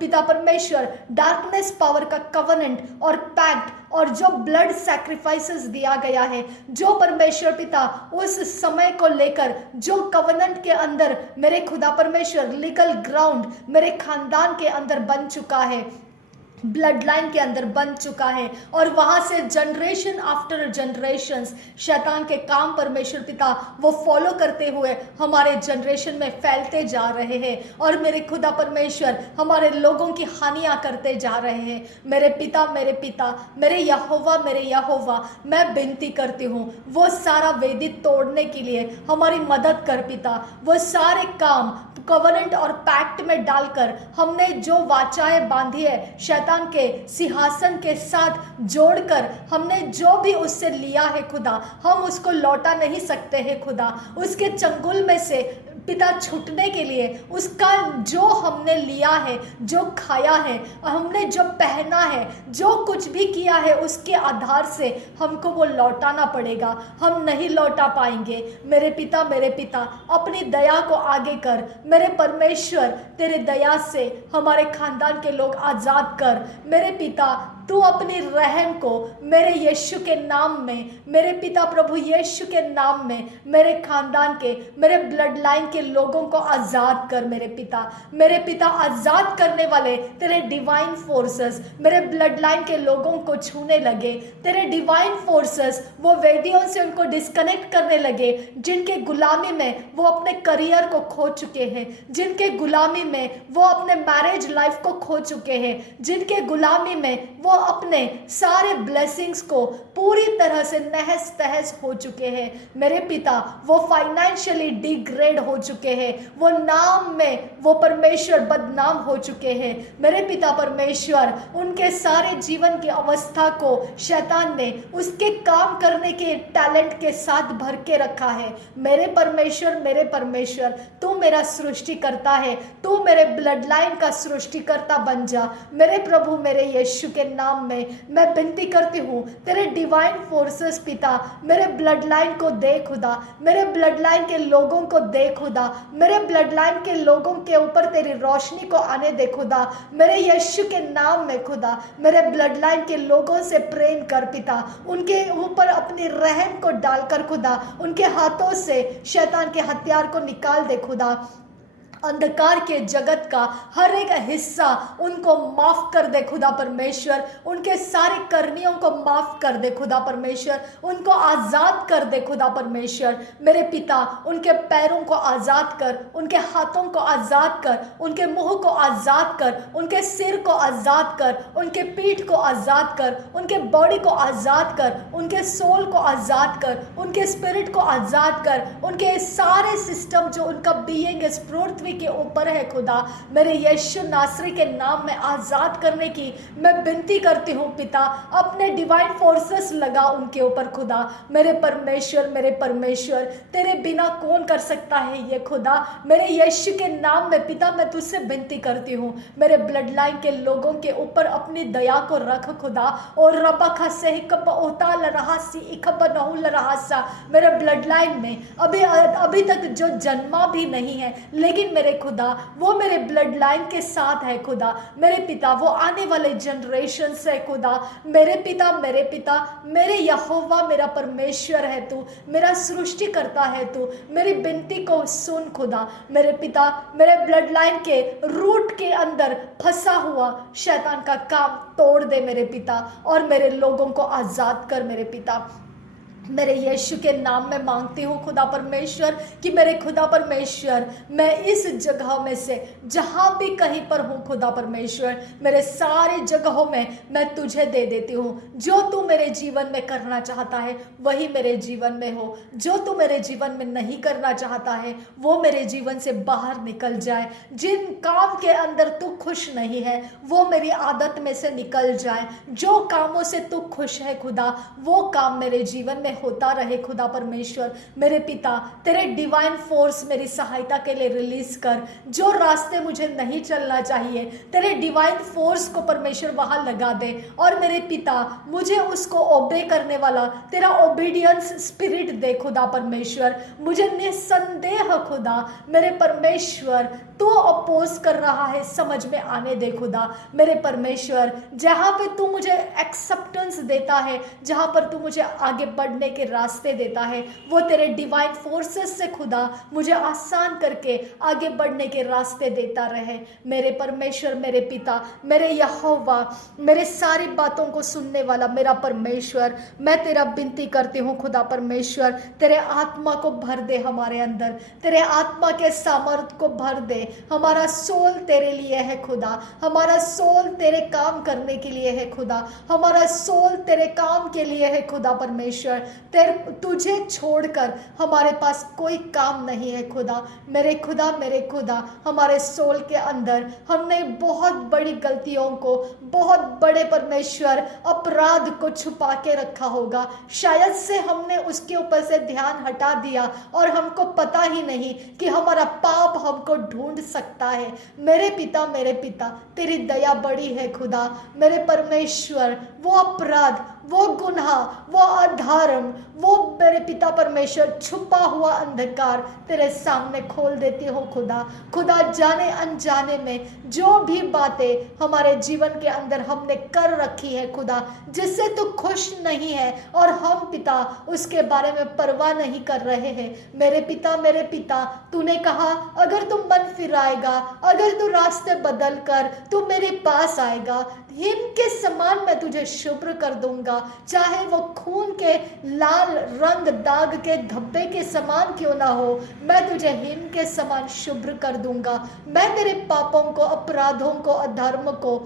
पिता परमेश्वर डार्कनेस पावर का कवनेंट और पैक्ट और जो ब्लड सैक्रिफाइसेस दिया गया है, जो परमेश्वर पिता उस समय को लेकर जो कवनेंट के अंदर मेरे खुदा परमेश्वर लीगल ग्राउंड मेरे खानदान के अंदर बन चुका है, ब्लड लाइन के अंदर बन चुका है और वहां से जनरेशन आफ्टर जनरेशन शैतान के काम परमेश्वर पिता वो फॉलो करते हुए हमारे जनरेशन में फैलते जा रहे हैं और मेरे खुदा परमेश्वर हमारे लोगों की हानियां करते जा रहे हैं। मेरे पिता, मेरे पिता, मेरे यहोवा, मेरे यहोवा, मैं विनती करती हूँ वो सारा वेदी तोड़ने के लिए हमारी मदद कर पिता। वो सारे काम कवनेंट और पैक्ट में डालकर हमने जो वाचाएं बांधी है शैतान के सिंहासन के साथ जोड़कर हमने जो भी उससे लिया है खुदा, हम उसको लौटा नहीं सकते हैं खुदा। उसके चंगुल में से पिता छूटने के लिए उसका जो हमने लिया है, जो खाया है, हमने जो पहना है, जो कुछ भी किया है उसके आधार से हमको वो लौटाना पड़ेगा। हम नहीं लौटा पाएंगे। मेरे पिता, मेरे पिता, अपनी दया को आगे कर। मेरे परमेश्वर तेरे दया से हमारे खानदान के लोग आजाद कर। मेरे पिता तू अपनी रहम को मेरे यीशु के नाम में, मेरे पिता प्रभु यीशु के नाम में मेरे खानदान के, मेरे ब्लड लाइन के लोगों को आजाद कर। मेरे पिता आजाद करने वाले तेरे डिवाइन फोर्सेस मेरे ब्लड लाइन के लोगों को छूने लगे। तेरे डिवाइन फोर्सेस वो वेदियों से उनको डिस्कनेक्ट करने लगे जिनके गुलामी में वो अपने करियर को खो चुके हैं, जिनके गुलामी में वो अपने मैरिज लाइफ को खो चुके हैं, जिनके गुलामी में वो अपने सारे ब्लेसिंग्स को पूरी तरह से नहस तहस हो चुके हैं। मेरे पिता वो फाइनेंशियली डिग्रेड हो चुके हैं, वो नाम में वो परमेश्वर बदनाम हो चुके हैं। मेरे पिता परमेश्वर उनके सारे जीवन की अवस्था को शैतान ने उसके काम करने के टैलेंट के साथ भर के रखा है। मेरे परमेश्वर तू मेरा सृष्टि करता है, तू मेरे ब्लड लाइन का सृष्टिकर्ता बन जा। मेरे प्रभु मेरे यीशु के नाम में मैं विनती करती हूँ तेरे डिवाइन फोर्सेस पिता मेरे ब्लड लाइन को दे खुदा, मेरे ब्लड लाइन के लोगों को दे खुदा, मेरे ब्लड लाइन के लोगों के ऊपर तेरी रोशनी को आने दे खुदा। मेरे यीशु के नाम में खुदा मेरे ब्लड लाइन के लोगों से प्रेम कर पिता, उनके ऊपर अपनी रहम को डालकर खुदा उनके हाथों से शैतान के हथियार को निकाल दे खुदा। अंधकार के जगत का हर एक हिस्सा उनको माफ कर दे खुदा परमेश्वर। उनके सारे कर्मियों को माफ कर दे खुदा परमेश्वर। उनको आजाद कर दे खुदा परमेश्वर। मेरे पिता, उनके पैरों को आजाद कर, उनके हाथों को आजाद कर, उनके मुंह को आजाद कर, उनके सिर को आजाद कर, उनके पीठ को आजाद कर, उनके बॉडी को आजाद कर, उनके सोल को आजाद कर, उनके स्पिरिट को आजाद कर, उनके सारे सिस्टम जो उनका बीइंग इस पृथ्वी के ऊपर है खुदा, मेरे यीशु नासरी के नाम में आजाद करने की मैं विनती करती हूँ पिता। अपने डिवाइन फोर्सेस लगा उनके ऊपर खुदा। मेरे परमेश्वर, तेरे बिना कौन कर सकता है ये खुदा। मेरे यीशु के नाम में पिता मैं तुझसे विनती करती हूँ, मेरे ब्लड लाइन के लोगों के ऊपर अपनी दया को रख खुदा। और रबा खसे हिकब ओता लरहा सी इकब नहुल रहा सा, मेरे ब्लड लाइन में अभी तक जो जन्मा भी नहीं है लेकिन मेरे खुदा वो मेरे ब्लड लाइन के साथ है खुदा। मेरे पिता वो आने वाले जनरेशन से खुदा। मेरे पिता, मेरे यहोवा मेरा परमेश्वर है तू, मेरा सृष्टि करता है तू। मेरी विनती को सुन खुदा। मेरे पिता, मेरे ब्लड लाइन के रूट के अंदर फंसा हुआ शैतान का काम तोड़ दे मेरे पिता, और मेरे लोगों को आजाद कर मेरे पिता। मेरे यीशु के नाम में मांगती हूँ खुदा परमेश्वर कि मेरे खुदा परमेश्वर, मैं इस जगह में से जहाँ भी कहीं पर हूँ खुदा परमेश्वर, मेरे सारे जगहों में मैं तुझे दे देती हूँ। जो तू मेरे जीवन में करना चाहता है वही मेरे जीवन में हो। जो तू मेरे जीवन में नहीं करना चाहता है वो मेरे जीवन से बाहर निकल जाए। जिन काम के अंदर तू खुश नहीं है वो मेरी आदत में से निकल जाए। जो कामों से तू खुश है खुदा वो काम मेरे जीवन में होता रहे खुदा परमेश्वर। मेरे पिता, तेरे डिवाइन फोर्स मेरी सहायता के लिए रिलीज कर। जो रास्ते मुझे नहीं चलना चाहिए तेरे डिवाइन फोर्स को परमेश्वर वहां लगा दे, और मेरे पिता मुझे उसको ओबे करने वाला तेरा ओबीडियंस स्पिरिट दे खुदा परमेश्वर। मुझे निसंदेह खुदा मेरे परमेश्वर तू अपोज कर रहा है समझ में आने दे खुदा। मेरे परमेश्वर, जहां पे तू मुझे एक्सेप्टेंस देता है, जहां पर तू मुझे आगे बढ़ने के रास्ते देता है, वो तेरे डिवाइन फोर्सेस से खुदा मुझे आसान करके आगे बढ़ने के रास्ते देता रहे। मेरे परमेश्वर, मेरे पिता, मेरे यहोवा, मेरे सारी बातों को सुनने वाला मेरा परमेश्वर, मैं तेरा विनती करती हूँ खुदा परमेश्वर, तेरे आत्मा को भर दे हमारे अंदर। तेरे आत्मा के सामर्थ को भर दे। हमारा सोल तेरे लिए है खुदा। हमारा सोल तेरे काम करने के लिए है खुदा। हमारा सोल तेरे काम के लिए है खुदा परमेश्वर। तुझे छोड़कर हमारे पास कोई काम नहीं है खुदा। मेरे खुदा, हमारे सोल के अंदर हमने बहुत बड़ी गलतियों को, बहुत बड़े परमेश्वर अपराध को छुपा के रखा होगा। शायद से हमने उसके ऊपर से ध्यान हटा दिया और हमको पता ही नहीं कि हमारा पाप हमको ढूंढ सकता है। मेरे पिता, तेरी दया बड़ी है खुदा। मेरे परमेश्वर, वो अपराध, वो गुनाह, वो अधर्म, वो मेरे पिता परमेश्वर छुपा हुआ अंधकार तेरे सामने खोल देती हूँ खुदा। जाने अनजाने में जो भी बातें हमारे जीवन के अंदर हमने कर रखी है खुदा, जिससे तू खुश नहीं है और हम पिता उसके बारे में परवाह नहीं कर रहे हैं। मेरे पिता, तूने कहा अगर तू मन फिराएगा, अगर तू रास्ते बदल कर तू मेरे पास आएगा, हिम के समान मैं तुझे शुभ्र कर दूंगा। चाहे वो खून के लाल रंग दाग के धब्बे के समान क्यों ना हो, मैं तुझे हिम के समान शुभ्र कर दूंगा। मैं तेरे पापों को, अपराधों को, अधर्म को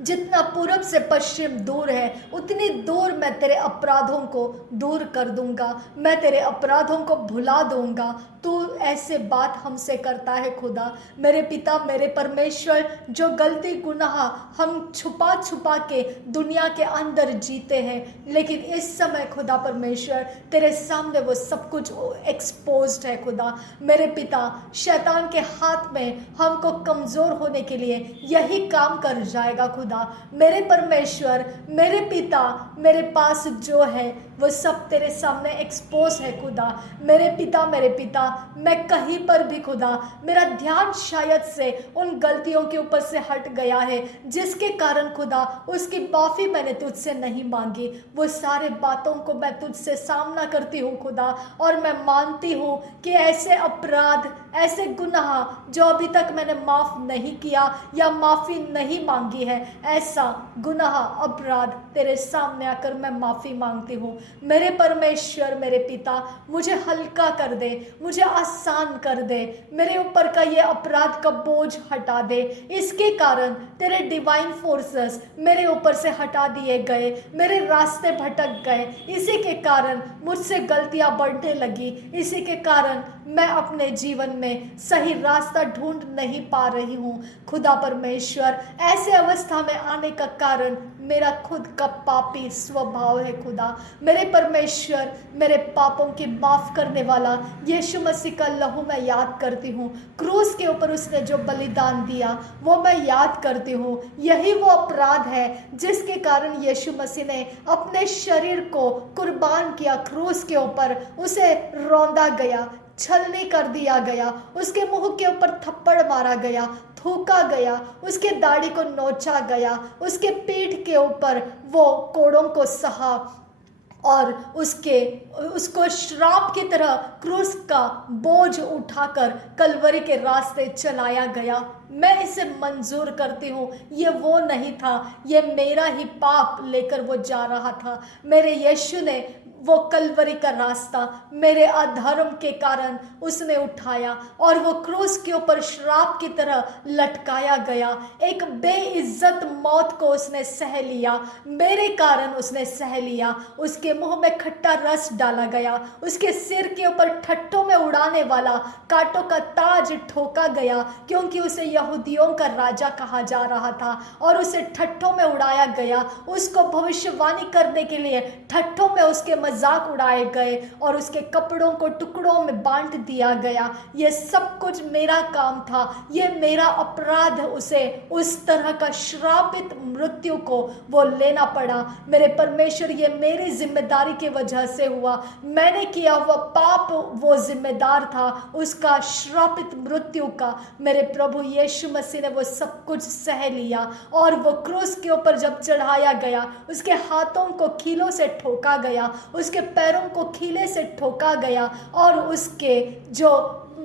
जितना पूरब से पश्चिम दूर है उतनी दूर मैं तेरे अपराधों को दूर कर दूंगा। मैं तेरे अपराधों को भुला दूंगा। तू ऐसे बात हमसे करता है खुदा। मेरे पिता, मेरे परमेश्वर, जो गलती गुनाह हम छुपा छुपा के दुनिया के अंदर जीते हैं, लेकिन इस समय खुदा परमेश्वर तेरे सामने वो सब कुछ एक्सपोज्ड है खुदा। मेरे पिता, शैतान के हाथ में हमको कमजोर होने के लिए यही काम कर जाएगा खुदा। मेरे परमेश्वर, मेरे पिता, मेरे पास जो है वो सब तेरे सामने एक्सपोज है खुदा। मेरे पिता, मैं कहीं पर भी खुदा मेरा ध्यान शायद से उन गलतियों के ऊपर से हट गया है, जिसके कारण खुदा उसकी माफी मैंने तुझसे नहीं मांगी। वो सारे बातों को मैं तुझसे सामना करती हूँ खुदा, और मैं मानती हूँ कि ऐसे अपराध, ऐसे गुनाह जो अभी तक मैंने माफ नहीं किया या माफी नहीं मांगी है, ऐसा गुनाह अपराध तेरे सामने आकर मैं माफी मांगती हूँ। मेरे परमेश्वर, मेरे पिता, मुझे हल्का कर दे, मुझे आसान कर दे, मेरे ऊपर का ये अपराध का बोझ हटा दे। इसके कारण तेरे डिवाइन फोर्सेस मेरे ऊपर से हटा दिए गए, मेरे रास्ते भटक गए, इसी के कारण मुझसे गलतियां बढ़ने लगी, इसी के कारण मैं अपने जीवन में सही रास्ता ढूंढ नहीं पा रही हूँ। खुदा परमेश्वर, ऐसे अवस्था में आने का कारण मेरा खुद का पापी स्वभाव है खुदा। मेरे परमेश्वर, मेरे पापों की माफ करने वाला यीशु मसीह का लहू मैं याद करती हूँ। क्रूस के ऊपर उसने जो बलिदान दिया वो मैं याद करती हूँ। यही वो अपराध है जिसके कारण यीशु मसीह ने अपने शरीर को कुर्बान किया। क्रूस के ऊपर उसे रौंदा गया, छलनी कर दिया गया, उसके मुंह के ऊपर थप्पड़ मारा गया, थूका गया, उसके दाढ़ी को नोचा गया, उसके पीठ के ऊपर वो कोड़ों को सहा और उसको श्राप की तरह क्रूस का बोझ उठाकर कलवरी के रास्ते चलाया गया। मैं इसे मंजूर करती हूँ। ये वो नहीं था, ये मेरा ही पाप लेकर वो जा रहा था। मेरे यीशु ने वो कलवरी का रास्ता मेरे अधर्म के कारण उसने उठाया और वो क्रूस के ऊपर श्राप की तरह लटकाया गया। एक बेइज्जत मौत को उसने सह लिया, मेरे कारण उसने सह लिया। उसके मुंह में खट्टा रस डाला गया, उसके सिर के ऊपर ठट्ठों में उड़ाने वाला कांटों का ताज ठोका गया, क्योंकि उसे यहूदियों का राजा कहा जा रहा था और उसे ठट्ठों में उड़ाया गया। उसको भविष्यवाणी करने के लिए ठट्ठों में उसके मजाक उड़ाए गए और उसके कपड़ों को टुकड़ों में बांट दिया गया। ये सब कुछ मेरा काम था, ये मेरा अपराध उसे उस तरह का श्रापित मृत्यु को वो लेना पड़ा। मेरे परमेश्वर, ये मेरी जिम्मेदारी की वजह से हुआ। मैंने किया हुआ पाप वो जिम्मेदार था उसका श्रापित मृत्यु का। मेरे प्रभु यीशु मसीह ने वो सब कुछ सह लिया और वो क्रूस के ऊपर जब चढ़ाया गया, उसके हाथों को कीलों से ठोका गया, उसके पैरों को कीले से ठोका गया और उसके जो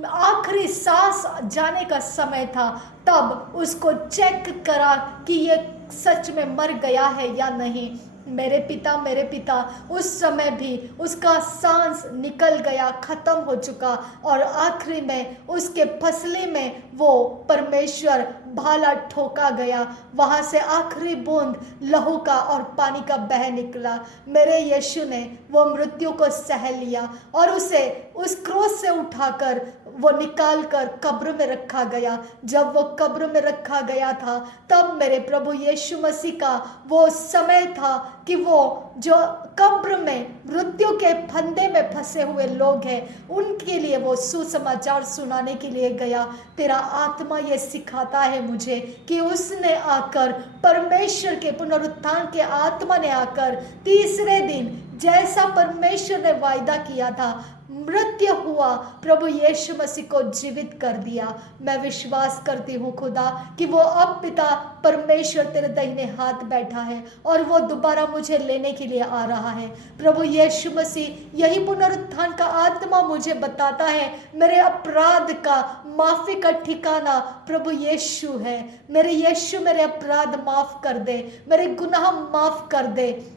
आखिरी सांस जाने का समय था तब उसको चेक करा कि ये सच में मर गया है या नहीं। मेरे पिता, उस समय भी उसका सांस निकल गया, खत्म हो चुका और आखिरी में उसके फसले में वो परमेश्वर भाला ठोका गया। वहां से आखिरी बूंद लहू का और पानी का बह निकला। मेरे यीशु ने वो मृत्यु को सह लिया और उसे उस क्रूस से उठाकर वो निकाल कर कब्र में रखा गया। जब वो कब्र में रखा गया था तब मेरे प्रभु यीशु मसीह का वो समय था कि वो जो कब्र में मृत्यु के फंदे में फंसे हुए लोग हैं उनके लिए वो सुसमाचार सुनाने के लिए गया। तेरा आत्मा ये सिखाता है मुझे कि उसने आकर, परमेश्वर के पुनरुत्थान के आत्मा ने आकर तीसरे दिन जैसा परमेश्वर ने वायदा किया था, मृत्यु हुआ, प्रभु यीशु मसीह को जीवित कर दिया। मैं विश्वास करती हूँ खुदा कि वो अब पिता परमेश्वर तेरे दाहिने हाथ बैठा है और वो दोबारा मुझे लेने के लिए आ रहा है। प्रभु यीशु मसीह, यही पुनरुत्थान का आत्मा मुझे बताता है मेरे अपराध का माफी का ठिकाना प्रभु यीशु है। मेरे यीशु मेरे अपराध माफ कर दे, मेरे गुनाह माफ कर दे,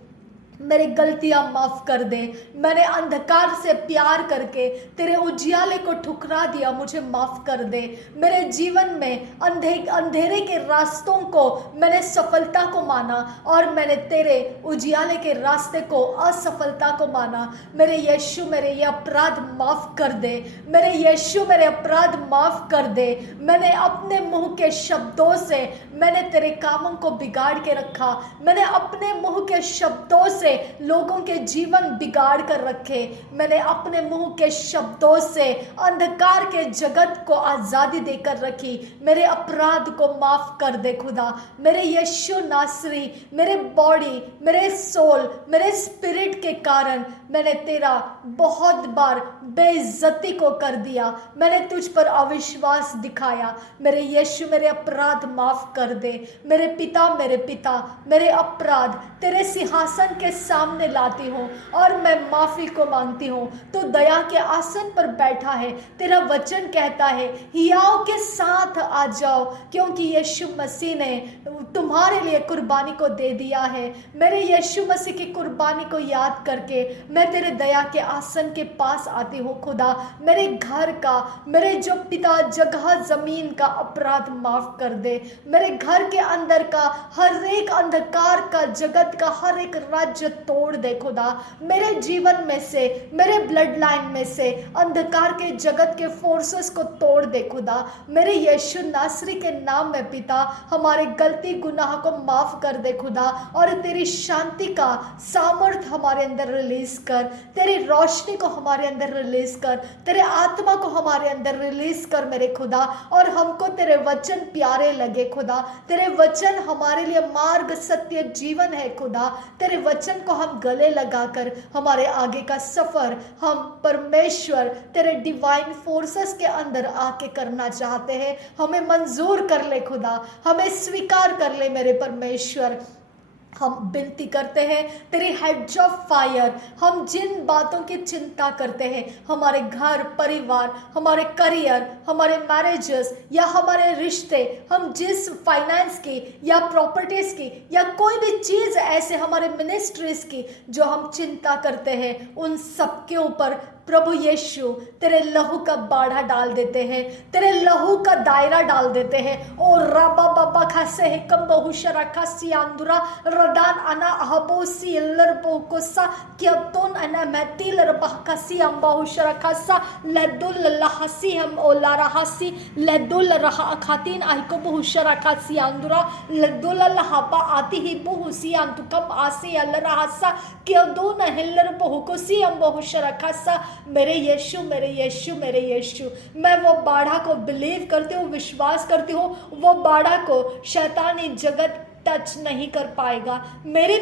मेरी गलतियां माफ कर दे। मैंने अंधकार से प्यार करके तेरे उजियाले को ठुकरा दिया, मुझे माफ कर दे। मेरे जीवन में अंधेरे के रास्तों को मैंने सफलता को माना और मैंने तेरे उजियाले के रास्ते को असफलता को माना। मेरे यीशु मेरे ये अपराध माफ कर दे, मेरे यीशु मेरे अपराध माफ कर दे। मैंने अपने मुंह के शब्दों से मैंने तेरे कामों को बिगाड़ के रखा, मैंने अपने मुंह के शब्दों से से लोगों के जीवन बिगाड़ कर रखे। मैंने अपने मुंह के शब्दों से अंधकार के जगत को आजादी देकर रखी। मेरे अपराध को माफ कर दे खुदा। मेरे यीशु नासरी, मेरे बॉडी, मेरे सोल, मेरे स्पिरिट के कारण मैंने तेरा बहुत बार बेइज्जती को कर दिया। मैंने तुझ पर अविश्वास दिखाया। मेरे यीशु मेरे अपराध माफ कर दे। मेरे पिता, मेरे अपराध तेरे सिंहासन के सामने लाती हूँ और मैं माफी को मांगती हूँ। तो दया के आसन पर बैठा है। तेरा वचन कहता है हियाव के साथ आ जाओ, क्योंकि यीशु मसीह ने तुम्हारे लिए कुर्बानी को दे दिया है। मेरे यीशु मसीह की कुर्बानी को याद करके मैं तेरे दया के आसन के पास आती हूँ खुदा। मेरे घर का, मेरे जो पिता जगह जमीन का अपराध माफ कर दे। मेरे घर के अंदर का हर एक अंधकार का जगत का हर एक राज्य तोड़ दे खुदा। मेरे जीवन में से, मेरे ब्लड लाइन में से अंधकार के जगत के फोर्सेस को तोड़ दे खुदा। मेरे यीशु नासरी के नाम में पिता हमारे गलती गुनाह को माफ कर दे खुदा, और तेरी शांति का सामर्थ हमारे अंदर रिलीज कर। तेरी रोशनी को हमारे अंदर रिलीज कर। तेरे आत्मा को हमारे अंदर रिलीज कर मेरे खुदा, और हमको तेरे वचन प्यारे लगे खुदा। तेरे वचन हमारे लिए मार्ग, सत्य, जीवन है खुदा। तेरे वचन को हम गले लगाकर हमारे आगे का सफर हम परमेश्वर तेरे डिवाइन फोर्सेस के अंदर आके करना चाहते हैं। हमें मंजूर कर ले खुदा, हमें स्वीकार कर ले मेरे परमेश्वर। हम विनती करते हैं तेरी हेड्स ऑफ फायर। हम जिन बातों की चिंता करते हैं, हमारे घर परिवार, हमारे करियर, हमारे मैरिजेस या हमारे रिश्ते, हम जिस फाइनेंस की या प्रॉपर्टीज की या कोई भी चीज ऐसे हमारे मिनिस्ट्रीज की जो हम चिंता करते हैं, उन सब के ऊपर प्रभु यीशु तेरे लहू का बाढ़ा डाल देते हैं, तेरे लहू का दायरा डाल देते हैं। ओ रबा बाबा खासे है कम बहुशरा खासी आंदुरा रदान अना अहबोसी एलर बहुकोसा क्यब्तोन अना मैतील रबाकासी हम बहुशरा खासा लदुल लहसी हम ओलारा हसी लदुल रहा खातीन आइको बहुशरा खासी आंदुरा लदुल लहाबा आती ही बहुसी अंतुकम आसी एलर हसा क्यब्तोन हेलर बहुकोसी हम बहुशरा खासा। मेरे यीशु, मेरे यीशु, मेरे यीशु, मैं वो बाढ़ा को बिलीव करती हूँ, विश्वास करती हूँ। वो बाढ़ा को शैतानी जगत टच नहीं कर पाएगा। मेरे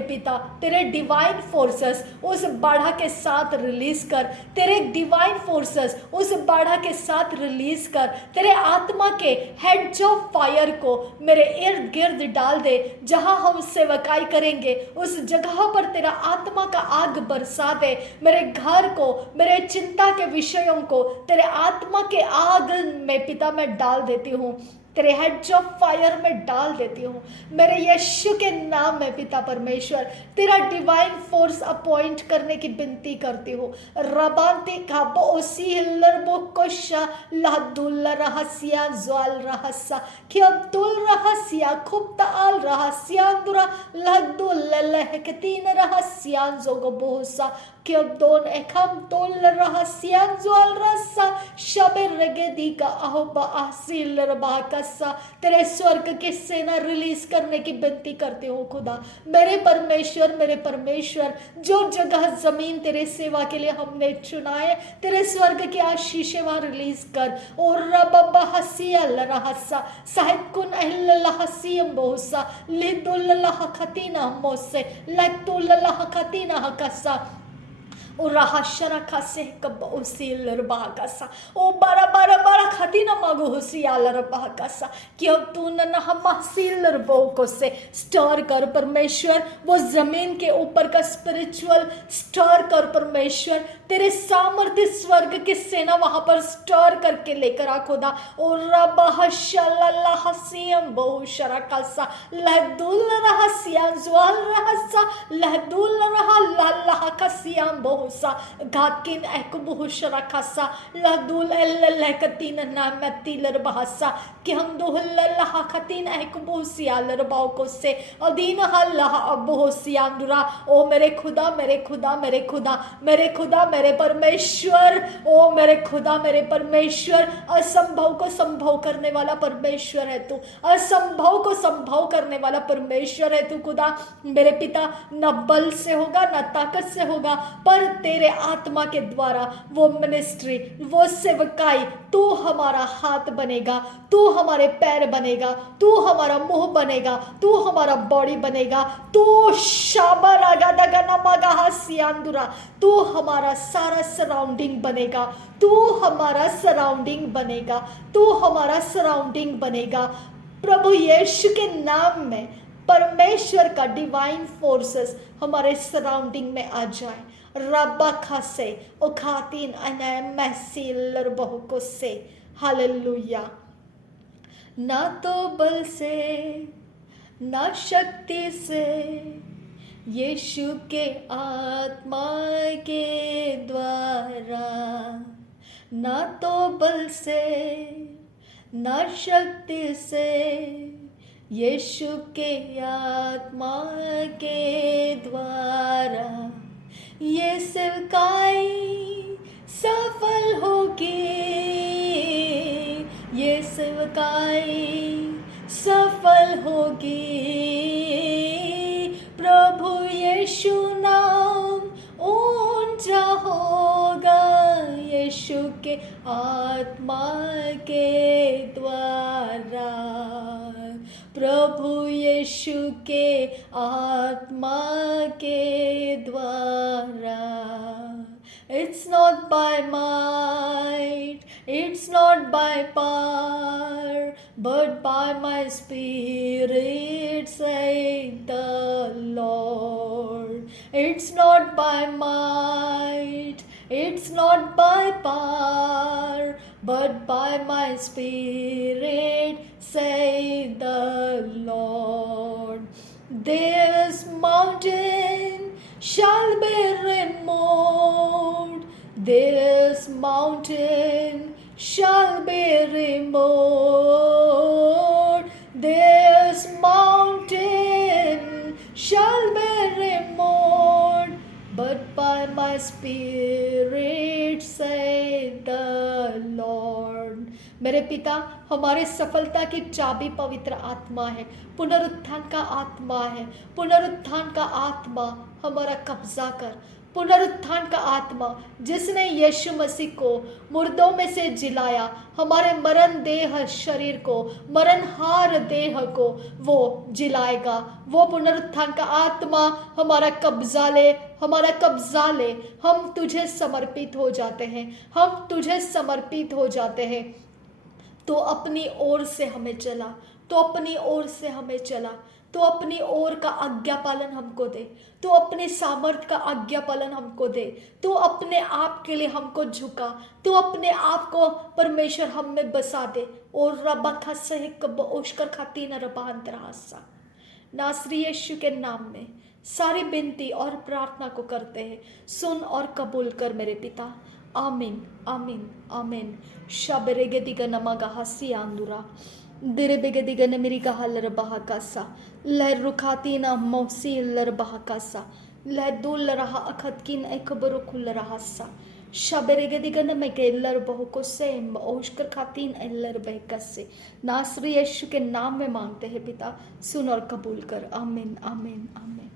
पिता तेरे डिवाइन फोर्सेस उस बाढ़ा के साथ रिलीज कर। तेरे डिवाइन फोर्सेस उस बाढ़ा के साथ रिलीज कर। तेरे आत्मा के हेड्स ऑफ फायर को मेरे इर्द गिर्द डाल दे। जहां हम सेवकाई करेंगे उस जगह पर तेरा आत्मा का आग बरसा दे। मेरे घर को, मेरे चिंता के विषयों को तेरे आत्मा के आग में पिता मैं डाल देती हूँ, तेरे हेड्स ऑफ फायर में डाल देती हूँ। मेरे यीशु के नाम में पिता परमेश्वर तेरा डिवाइन फोर्स अपॉइंट करने की विनती करती हूँ। रबांती काबो ओसी हिल्लर बोकोशा लहदुल रहसिया ज्वाल रहसा कि अब्दुल रहसिया खूब ताल रहसिया दुरा लहदुल लहकतीन रहसिया जोगो बोसा कि अब्दोन एकम तोल रहसिया ज्वाल रसा शबे रगेदी का अहोबा आसिल रबाका। तेरे स्वर्ग की सेना रिलीज करने की विनती करती हूँ खुदा। मेरे परमेश्वर जो जगह जमीन तेरे सेवा के लिए हमने चुना है, तेरे स्वर्ग की आशीषें वहां रिलीज कर। और रबा हसिया लहसा साहिब कुन अहलहसियम बहुसा लिदुल्लाह खतीना मोसे लक्तुल्लाह खतीना हकसा Urahashara kase kabosi larbagasa. O bara khatina magosi alarbagasa. कि अब तू न हमासिल लरबों से स्टर कर परमेश्वर। वो जमीन के ऊपर का स्पिरिचुअल स्टर कर परमेश्वर। तेरे सामर्थ्य स्वर्ग की सेना वहां पर स्टर करके लेकर आ खुदा। और रबाहशल्लाहसियम बहुशरकसा लहदुल रहसिया ज्वाल रहसा लहदुल रहा लल्लाह कसियम बहुसा घाकिन एक बहुशरकसा लहदुल लहकतीन नामती लरबहसा कि हम दुहल्लाह खतीन एक बहुसिया लरबाओ से अदीन हल्लाह बहुसियांदुरा। ओ मेरे खुदा मेरे खुदा मेरे खुदा मेरे खुदा मेरे परमेश्वर। ओ मेरे खुदा मेरे परमेश्वर, असंभव को संभव करने वाला परमेश्वर है तू, असंभव को संभव करने वाला परमेश्वर है तू खुदा। मेरे पिता, न बल से होगा न ताकत से होगा, पर तेरे आत्मा के द्वारा वो मिनिस्ट्री, वो सेवकाई, तू हमारा हाथ बनेगा, तू हमारे पैर बनेगा, तू हमारा मुंह बनेगा, तू हमारा बॉडी बनेगा, तू शाबरागादागानामागाहासियांदुरा, तू हमारा सारा सराउंडिंग बनेगा, तू हमारा सराउंडिंग बनेगा, तू हमारा सराउंडिंग बनेगा। प्रभु यीशु के नाम में परमेश्वर का डिवाइन फोर्सेस हमारे सराउंडिंग में आ जाए। रब्बा खासे ओ खातीन अने मैसीलर बहुको से, हालेलुया। ना तो बल से ना शक्ति से, यीशु के आत्मा के द्वारा, ना तो बल से ना शक्ति से, यीशु के आत्मा के द्वारा, ये सेवकाई सफल होगी, ये सेवकाई सफल होगी। प्रभु यीशु नाम ऊंचा होगा, यीशु के आत्मा के द्वारा, प्रभु यीशु के आत्मा के द्वारा। It's not by might, it's not by power, but by my spirit, saith the Lord. It's not by might, it's not by power, but by my spirit, saith the Lord. This mountain shall be removed, this mountain shall be removed, this mountain shall be removed, but by my spirit, saith the Lord. मेरे पिता, हमारे सफलता की चाबी पवित्र आत्मा है, पुनरुत्थान का आत्मा है। पुनरुत्थान का आत्मा हमारा कब्जा कर, पुनरुत्थान का आत्मा जिसने यीशु मसीह को मुर्दों में से जिलाया, हमारे मरण देह शरीर को, मरणहार देह को वो जिलाएगा। वो पुनरुत्थान का आत्मा हमारा कब्जा ले, हमारा कब्जा ले। हम तुझे समर्पित हो जाते हैं, हम तुझे समर्पित हो जाते हैं। तो अपनी ओर से हमें चला, तो अपनी ओर से हमें चला, तो अपनी ओर का आज्ञा पालन हमको दे, तो अपने सामर्थ का आज्ञा पालन हमको दे, तो अपने आप के लिए हमको झुका, तो अपने आप को परमेश्वर हम में बसा दे। और रबा खा कब ओशकर खाती न रबांतरासा, नासरी यीशु के नाम में सारी विनती और प्रार्थना को करते हैं। सुन और कबूल कर मेरे पिता। आमीन, आमीन, आमीन। शबरेगे दिगा नमागा हसी आंदुरा, दिरे बेगे दिगा नमेरी का हलर बहाकासा, लहर रुखाती ना मौसी लर बहाकासा, लहर दूल रहा अखतकीन एकबरो खुल रहा सा, शबरेगे दिगा नमे के लर बहु को से ओशकर खातीन एलर बहकस से। नासरी यीशु के नाम में मांगते हैं पिता, सुन और कबूल कर। आमीन, आमीन, आमीन।